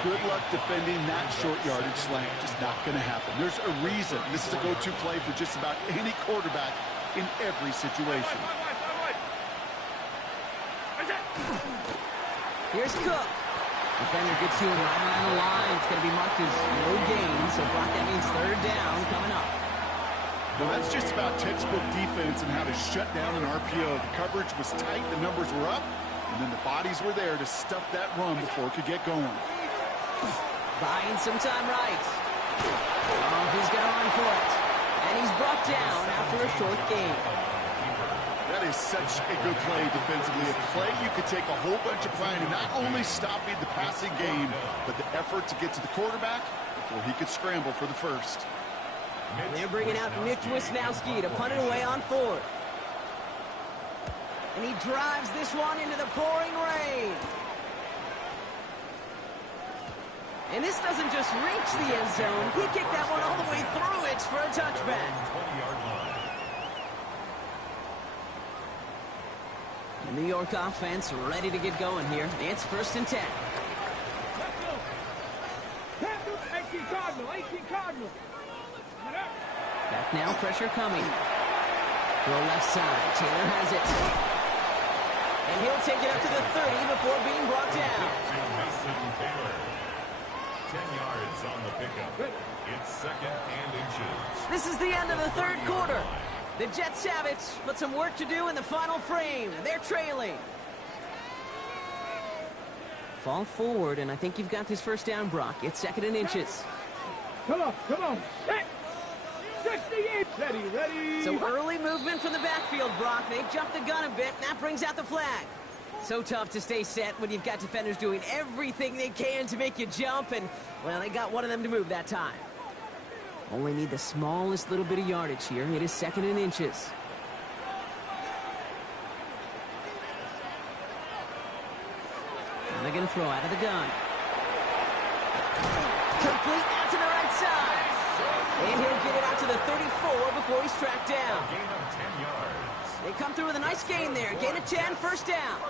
Good luck defending that short yardage slant. Just not going to happen. There's a reason this is a go-to play for just about any quarterback in every situation. Here's Cook. Defender gets to him right around the line. It's going to be marked as no gain. So, Brock, that means third down coming up. Well, that's just about textbook defense and how to shut down an RPO. The coverage was tight, the numbers were up, and then the bodies were there to stuff that run before it could get going. Buying some time right. Oh, he's going to run for it. And he's brought down after a short gain. That is such a good play defensively. A play you could take a whole bunch of pride in not only stopping the passing game, but the effort to get to the quarterback before he could scramble for the first. They're bringing out Mitch Wisnowski to punt it away on fourth. And he drives this one into the pouring rain. And this doesn't just reach the end zone. He kicked that one all the way through it for a touchback. 20-yard line. The New York offense ready to get going here. It's 1st and 10. 18 Cardinal. Back now, pressure coming. Throw left side. Taylor has it. And he'll take it up to the 30 before being brought down. 10 yards on the pickup. It's 2nd and inches. This is the end of the third quarter. The Jets have it, but some work to do in the final frame. They're trailing. Fall forward, and I think you've got this first down, Brock. It's 2nd and inches. Come on. Set. 68. Ready. So early movement from the backfield, Brock. They jumped the gun a bit, and that brings out the flag. So tough to stay set when you've got defenders doing everything they can to make you jump, and, well, they got one of them to move that time. Only need the smallest little bit of yardage here. It is 2nd and inches. And they're going to throw out of the gun. Complete out to the right side. And he'll get it out to the 34 before he's tracked down. Gain of 10 yards. They come through with a nice gain there. Gain of 10, first down.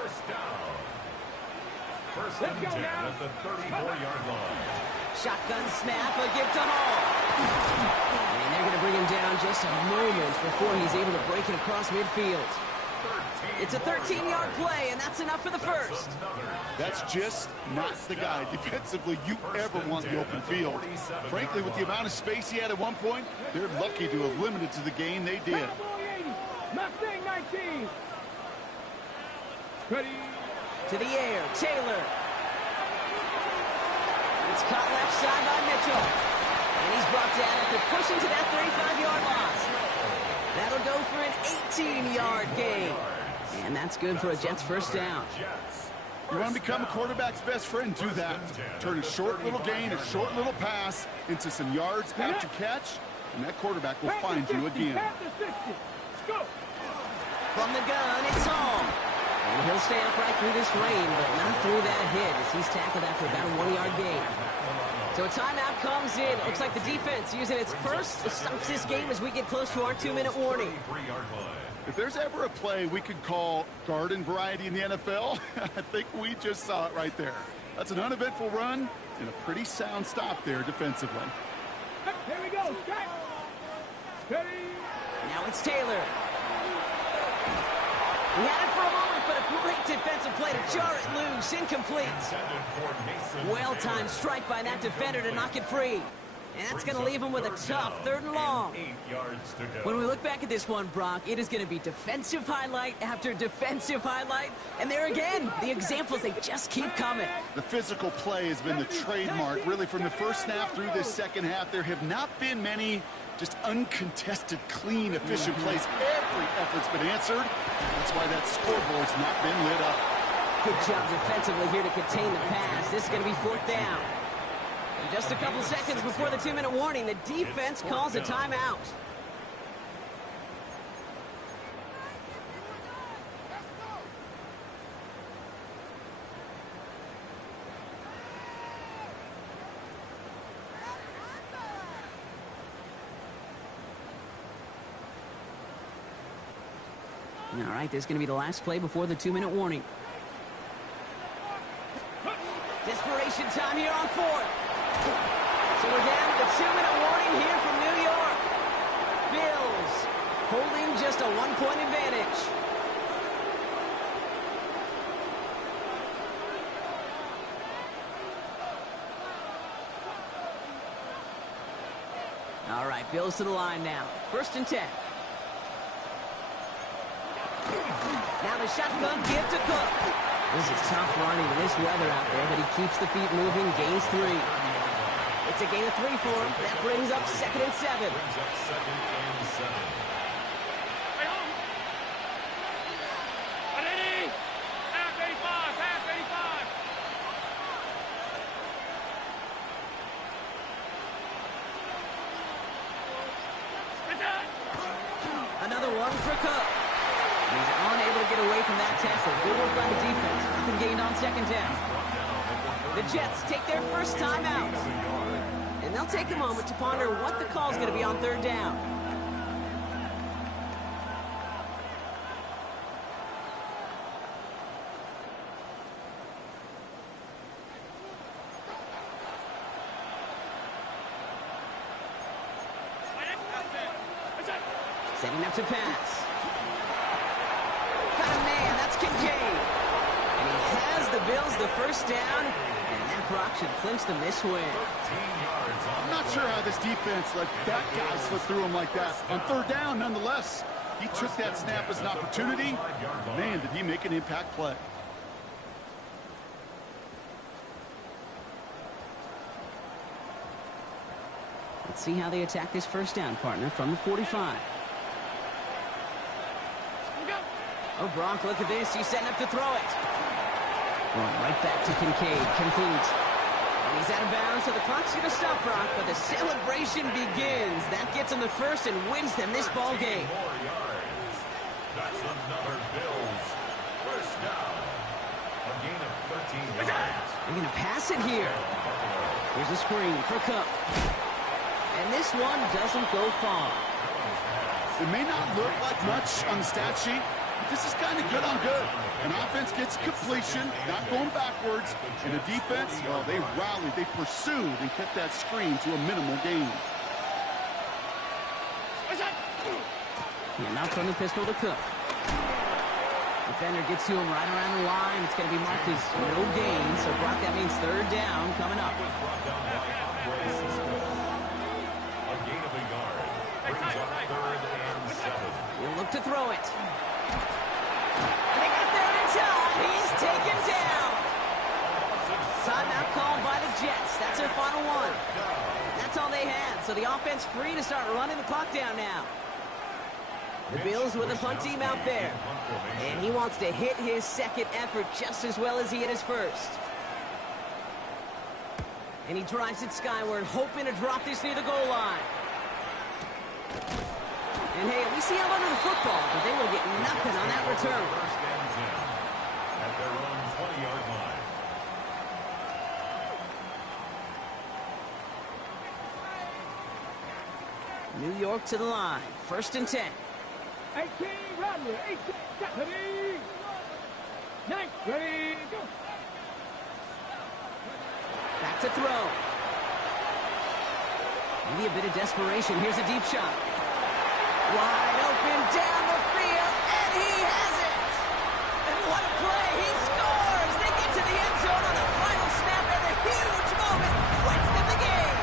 First and 10 at the 34-yard line. Shotgun snap, a give to Hall. And they're going to bring him down just a moment before he's able to break it across midfield. It's a 13-yard play, and that's enough for the first. That's just not the guy defensively you ever want the open field. Frankly, with the amount of space he had at one point, they're lucky to have limited to the gain they did. Mustang 19. Ready. To the air, Taylor. It's caught left side by Mitchell. And he's brought down after pushing to that 35-yard line. That'll go for an 18-yard gain. And that's good for a Jets first down. You want to become a quarterback's best friend, do that. Turn a short little gain, a short little pass into some yards after catch, and that quarterback will find you again. From the gun, it's home. And he'll stay upright through this rain, but not through that hit as he's tackled after about a 1-yard gain. So a timeout comes in. Looks like the defense using its first to stop this game as we get close to our 2-minute warning. If there's ever a play we could call garden variety in the NFL, I think we just saw it right there. That's an uneventful run and a pretty sound stop there defensively. Here we go. Steady. Now it's Taylor. He had it for a moment, but a great defensive play to jar it loose. Incomplete. Well-timed strike by that defender to knock it free. And that's going to leave him with a tough 3rd and long. When we look back at this one, Brock, it is going to be defensive highlight after defensive highlight. And there again, the examples, they just keep coming. The physical play has been the trademark, really, from the first snap through this second half. There have not been many just uncontested, clean, efficient plays. Every effort's been answered. That's why that scoreboard's not been lit up. Good job defensively here to contain the pass. This is going to be 4th down. And just a couple seconds before the 2-minute warning, the defense calls a timeout. All right, this is going to be the last play before the 2-minute warning. Desperation time here on 4th. So we're down to the 2-minute warning here from New York. Bills holding just a 1-point advantage. All right, Bills to the line now. 1st and 10. Now the shotgun give to Cook. This is tough running in this weather out there, but he keeps the feet moving, gains 3. It's a gain of 3 for him. That brings up 2nd and 7. Another one for Cook. He's unable to get away from that tackle. Good work by the defense. Nothing gained on 2nd down. The Jets take their first time out. And they'll take a moment to ponder what the call is going to be on 3rd down. Setting up to pass. Bills the first down, and that Brock should clinch them this win. I'm not sure how this defense let that guy slip through him like that. On 3rd down, nonetheless, he took that snap as an opportunity. Man, did he make an impact play. Let's see how they attack this first down, partner, from the 45. Oh, Brock, look at this. He's setting up to throw it. Going right back to Kincaid, complete. And he's out of bounds, so the clock's going to stop, Brock, but the celebration begins. That gets him the first and wins them this ball game. That's another Bills first down. A gain of 13 yards. They're going to pass it here. Here's a screen for Cook. And this one doesn't go far. It may not look like much on the stat sheet, but this is kind of good on good. An offense gets completion, not going backwards, and a defense, well, they rallied, they pursued, and kept that screen to a minimal gain. And now from the pistol to Cook. Defender gets to him right around the line. It's going to be marked as no gain, so Brock, that means 3rd down coming up. He'll look to throw it. And they got there in time. He's taken down. Timeout called by the Jets. That's their final one. That's all they had. So the offense free to start running the clock down now. The Bills with a punt team out there. And he wants to hit his second effort just as well as he hit his first. And he drives it skyward, hoping to drop this near the goal line. And hey, at least he held onto the football, but they will get nothing on that return. First and 10 at their own 20-yard line. New York to the line. First and 10. 18, Rodley, 18, ready, 9, ready, go. Back to throw. Maybe a bit of desperation. Here's a deep shot. Wide open down the field, and he has it! And what a play! He scores! They get to the end zone on the final snap, and a huge moment wins them the game!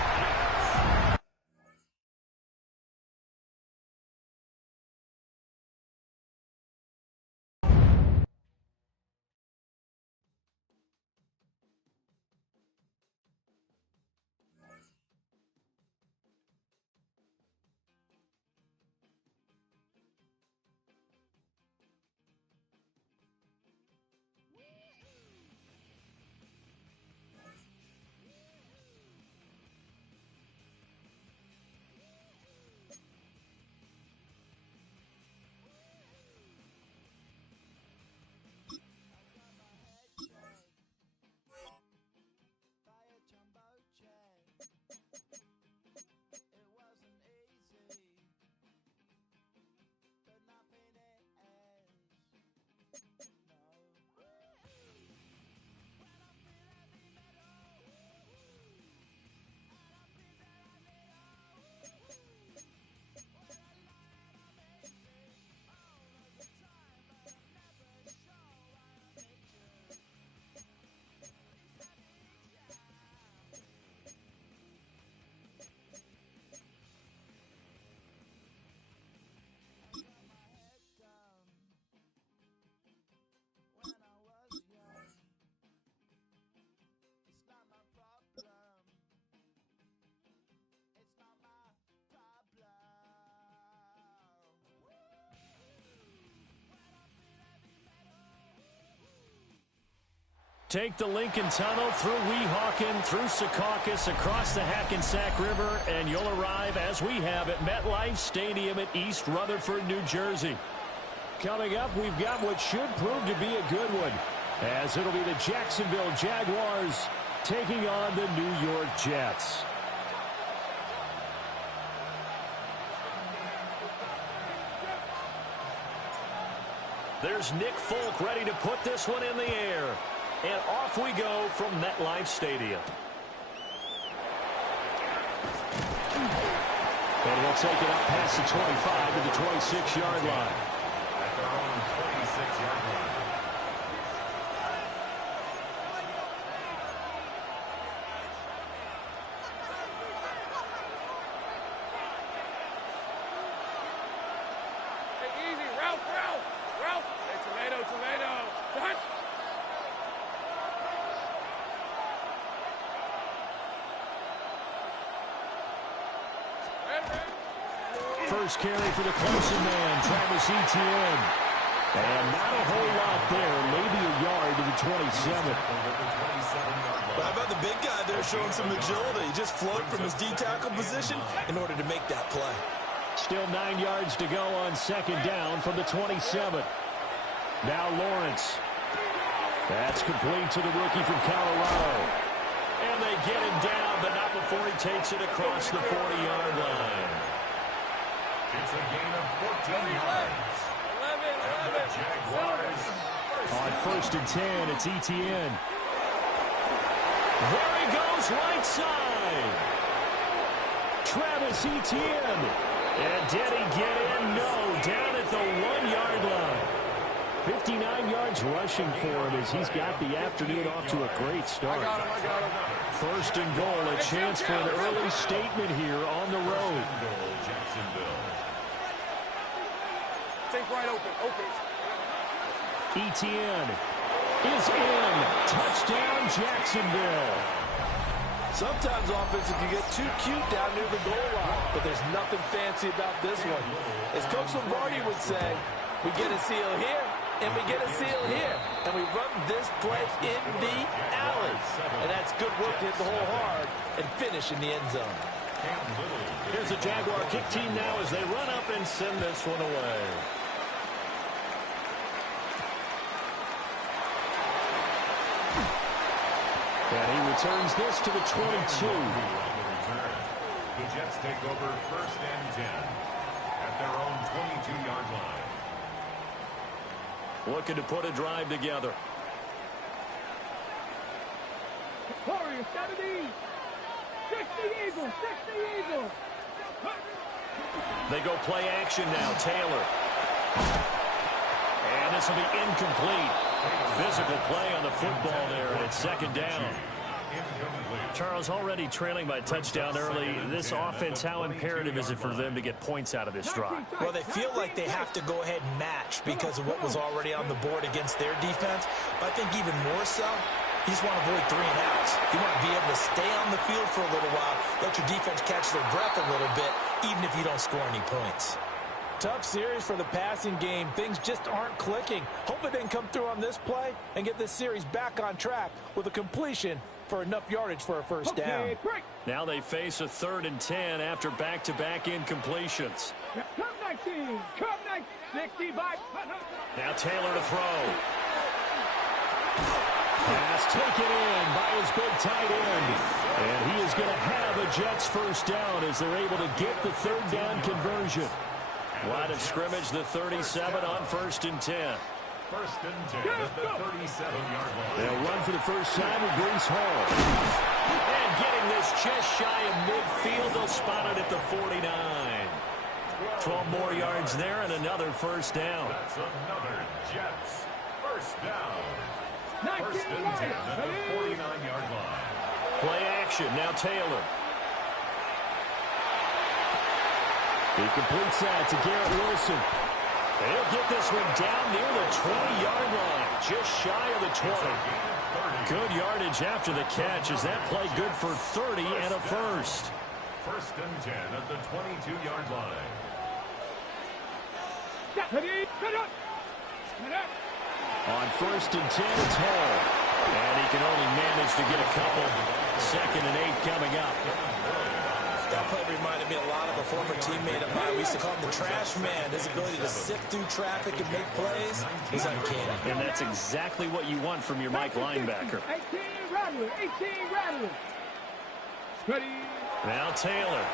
Take the Lincoln Tunnel through Weehawken, through Secaucus, across the Hackensack River, and you'll arrive, as we have, at MetLife Stadium at East Rutherford, New Jersey. Coming up, we've got what should prove to be a good one, as it'll be the Jacksonville Jaguars taking on the New York Jets. There's Nick Folk ready to put this one in the air. And off we go from MetLife Stadium. And he'll take it up past the 25 to the 26-yard line. At their own 26-yard line. Take it easy, Ralph. Hey, tomato. Hunt. First carry for the Clemson man, Travis Etienne. And not a whole lot there, maybe a yard to the 27. How about the big guy there showing some agility? He just floated from his D-tackle position in order to make that play. Still 9 yards to go on second down from the 27. Now Lawrence. That's complete to the rookie from Colorado. And they get him down, but not before he takes it across the 40-yard line. It's a gain of 14 yards. 11. Jaguars. On first and 10, it's Etienne. There he goes, right side. Travis Etienne. And did he get in? No, down at the 1-yard line. 59 yards rushing for him as he's got the afternoon off to a great start. I got him. First and goal, a chance for an early statement here on the road. Jacksonville. Think right open. Etienne is in. Touchdown, Jacksonville. Sometimes offenses can get too cute down near the goal line, but there's nothing fancy about this one. As Coach Lombardi would say, we get a seal here, and we get a seal here, and we run this play in the alley. And that's good work to hit the hole hard and finish in the end zone. Here's the Jaguar kick team now as they run up and send this one away. And he returns this to the 22. The Jets take over 1st and 10 at their own 22-yard line. Looking to put a drive together. Warriors, 70. 60 Eagles, 60 Eagles. They go play action now. Taylor. And this will be incomplete. Physical play on the football there, and it's 2nd down. Charles, already trailing by a touchdown early. This offense, how imperative is it for them to get points out of this drive? Well, they feel like they have to go ahead and match because of what was already on the board against their defense. But I think even more so, you just want to avoid 3 and outs. You want to be able to stay on the field for a little while, let your defense catch their breath a little bit, even if you don't score any points. Tough series for the passing game. Things just aren't clicking. Hopefully they can come through on this play and get this series back on track with a completion for enough yardage for a 1st down. Now they face a 3rd and 10 after back-to-back incompletions. Come 19, come 19, 65. Now Taylor to throw. Pass taken in by his big tight end. And he is going to have a Jets 1st down as they're able to get the 3rd down conversion. Line of scrimmage, the 37 on 1st and 10. 1st and 10 at the 37-yard line. They'll run for the first time with Brees Hall. And getting this just shy of midfield, they'll spot it at the 49. 12 more yards there and another 1st down. That's another Jets 1st down. 1st and 10 at the 49-yard line. Play action, now Taylor. He completes that to Garrett Wilson. They'll get this one down near the 20-yard line, just shy of the 20. Good yardage after the catch. Is that play good for 30 and a 1st? 1st and 10 at the 22-yard line. On 1st and 10, it's Hall. And he can only manage to get a couple. 2nd and 8 coming up. That play reminded me a lot of a former teammate of mine. We used to call him the trash man. His ability to sift through traffic and make plays is uncanny. And that's exactly what you want from your Mike linebacker. 18 Rattler, 18 Rattler. Ready. Now Taylor.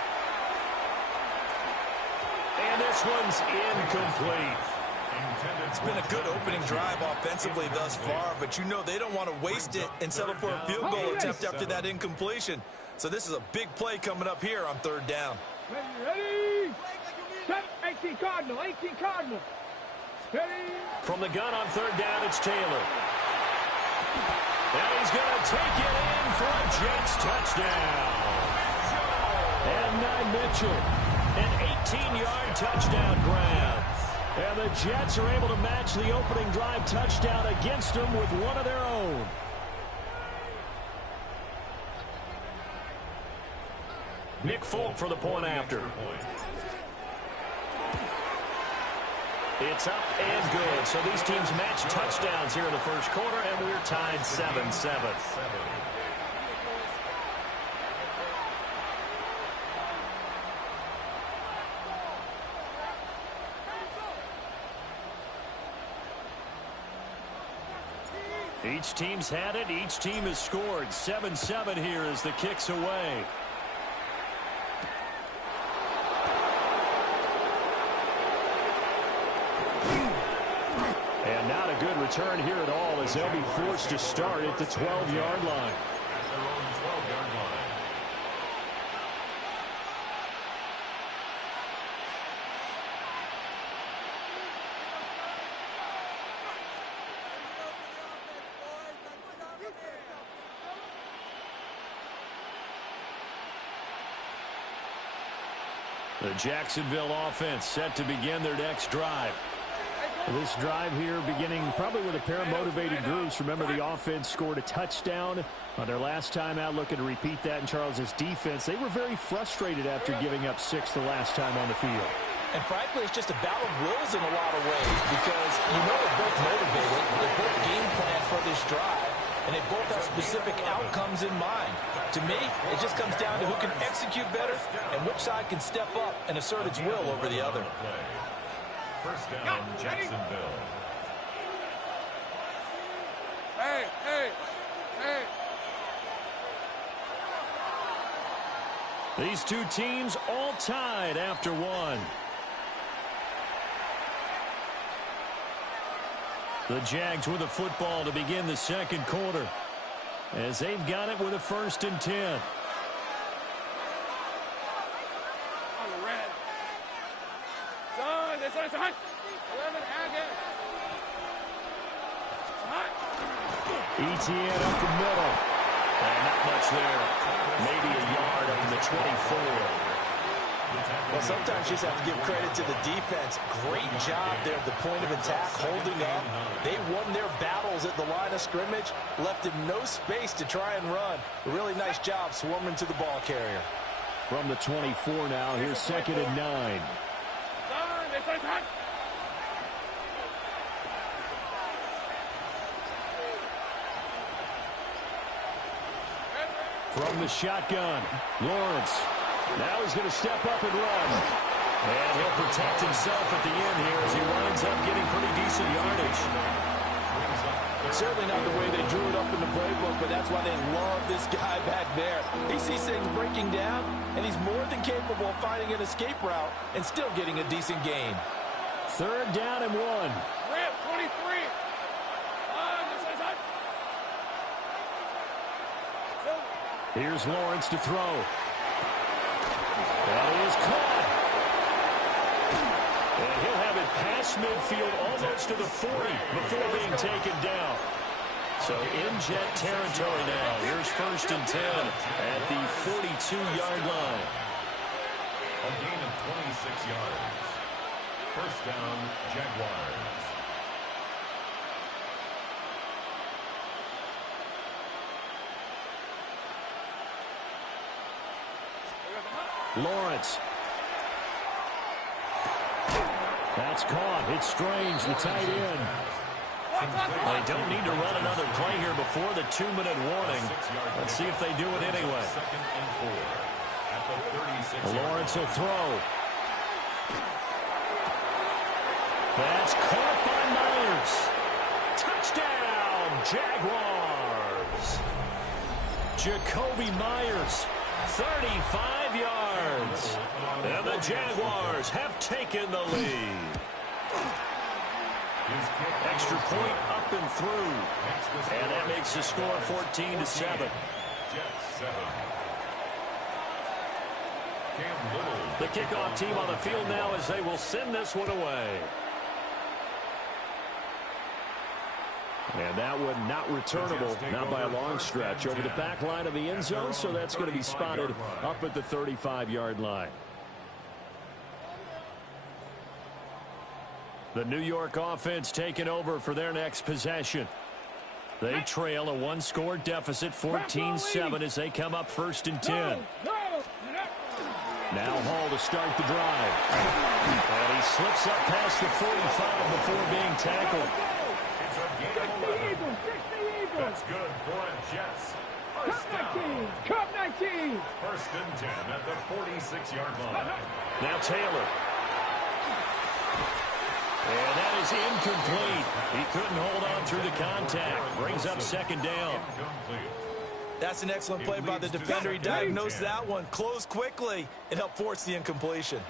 And this one's incomplete. It's been a good opening drive offensively thus far, but you know they don't want to waste it and settle for a field goal attempt after that incompletion. So this is a big play coming up here on 3rd down. Ready. 18 Cardinal, 18 Cardinal. Ready. From the gun on 3rd down, it's Taylor. And he's going to take it in for a Jets touchdown. And Mitchell, an 18-yard touchdown grab. And the Jets are able to match the opening drive touchdown against them with one of their own. Nick Folk for the point after. It's up and good. So these teams match touchdowns here in the 1st quarter, and we're tied 7-7. Each team's had it. Each team has scored. 7-7 here as the kick's away. And not a good return here at all as they'll be forced to start at the 12-yard line. At their own 12-yard line. The Jacksonville offense set to begin their next drive. This drive here beginning probably with a pair of motivated groups. Remember, the offense scored a touchdown on their last time out, looking to repeat that in Charles's defense. They were very frustrated after giving up 6 the last time on the field. And frankly, it's just a battle of wills in a lot of ways because you know they're both motivated. They both game plan for this drive, and they both have specific outcomes in mind. To me, it just comes down to who can execute better and which side can step up and assert its will over the other. First down, Jacksonville. Hey, hey, hey. These two teams all tied after one. The Jags with the football to begin the second quarter, as they've got it with a 1st and 10. ETN up the middle. And not much there. Maybe a yard up in the 24. Well, sometimes you just have to give credit to the defense. Great job there at the point of attack, holding up. They won their battles at the line of scrimmage, left in no space to try and run. A really nice job swarming to the ball carrier. From the 24 now, here's 2nd and 9. From the shotgun, Lawrence. Now he's going to step up and run. And he'll protect himself at the end here as he winds up getting pretty decent yardage. Certainly not the way they drew it up in the playbook, but that's why they love this guy back there. He sees things breaking down, and he's more than capable of finding an escape route and still getting a decent gain. 3rd down and 1. Rip, 23. Here's Lawrence to throw. That is caught. And he'll have it past midfield almost to the 40 before being taken down. So in jet territory now. Here's 1st and 10 at the 42-yard line. A gain of 26 yards. First down, Jaguars. Lawrence. That's caught. It's Strange, the tight end. They don't need to run another play here before the 2-minute warning. Let's see if they do it anyway. Lawrence will throw. That's caught by Myers. Touchdown, Jaguars. Jacoby Myers, 35 yards. And the Jaguars have taken the lead. Extra point up and through. And that makes the score 14-7. The kickoff team on the field now as they will send this one away. And that one not returnable, not by a long stretch, over the back line of the end zone, so that's going to be spotted up at the 35-yard line. The New York offense taking over for their next possession. They trail a one-score deficit, 14-7, as they come up 1st and 10. Now Hall to start the drive. And he slips up past the 45 before being tackled. That's good for a Jets. First down. Cup 19. 1st and 10 at the 46-yard line. Now Taylor. And that is incomplete. He couldn't hold on through the contact. Brings up 2nd down. That's an excellent play by the defender. He diagnosed that one, closed quickly, and helped force the incompletion.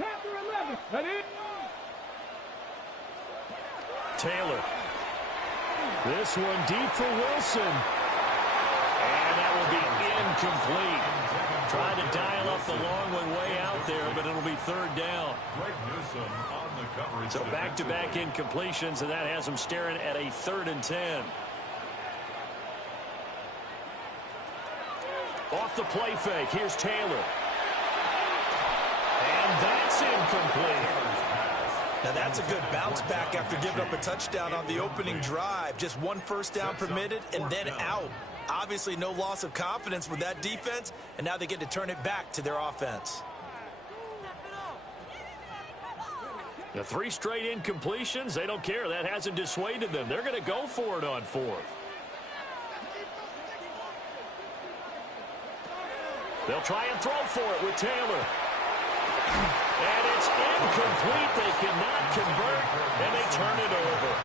Taylor. This one deep for Wilson. And that will be incomplete. Trying to dial up the long one way out there, but it'll be 3rd down. So back-to-back incompletions, and that has them staring at a 3rd and 10. Off the play fake, here's Taylor. And that's incomplete. Now that's a good bounce back after giving up a touchdown on the opening drive. Just one first down permitted and then out. Obviously no loss of confidence with that defense, and now they get to turn it back to their offense. The 3 straight incompletions, they don't care. That hasn't dissuaded them. They're going to go for it on 4th. They'll try and throw for it with Taylor. And it's incomplete. They cannot convert, and they turn it over.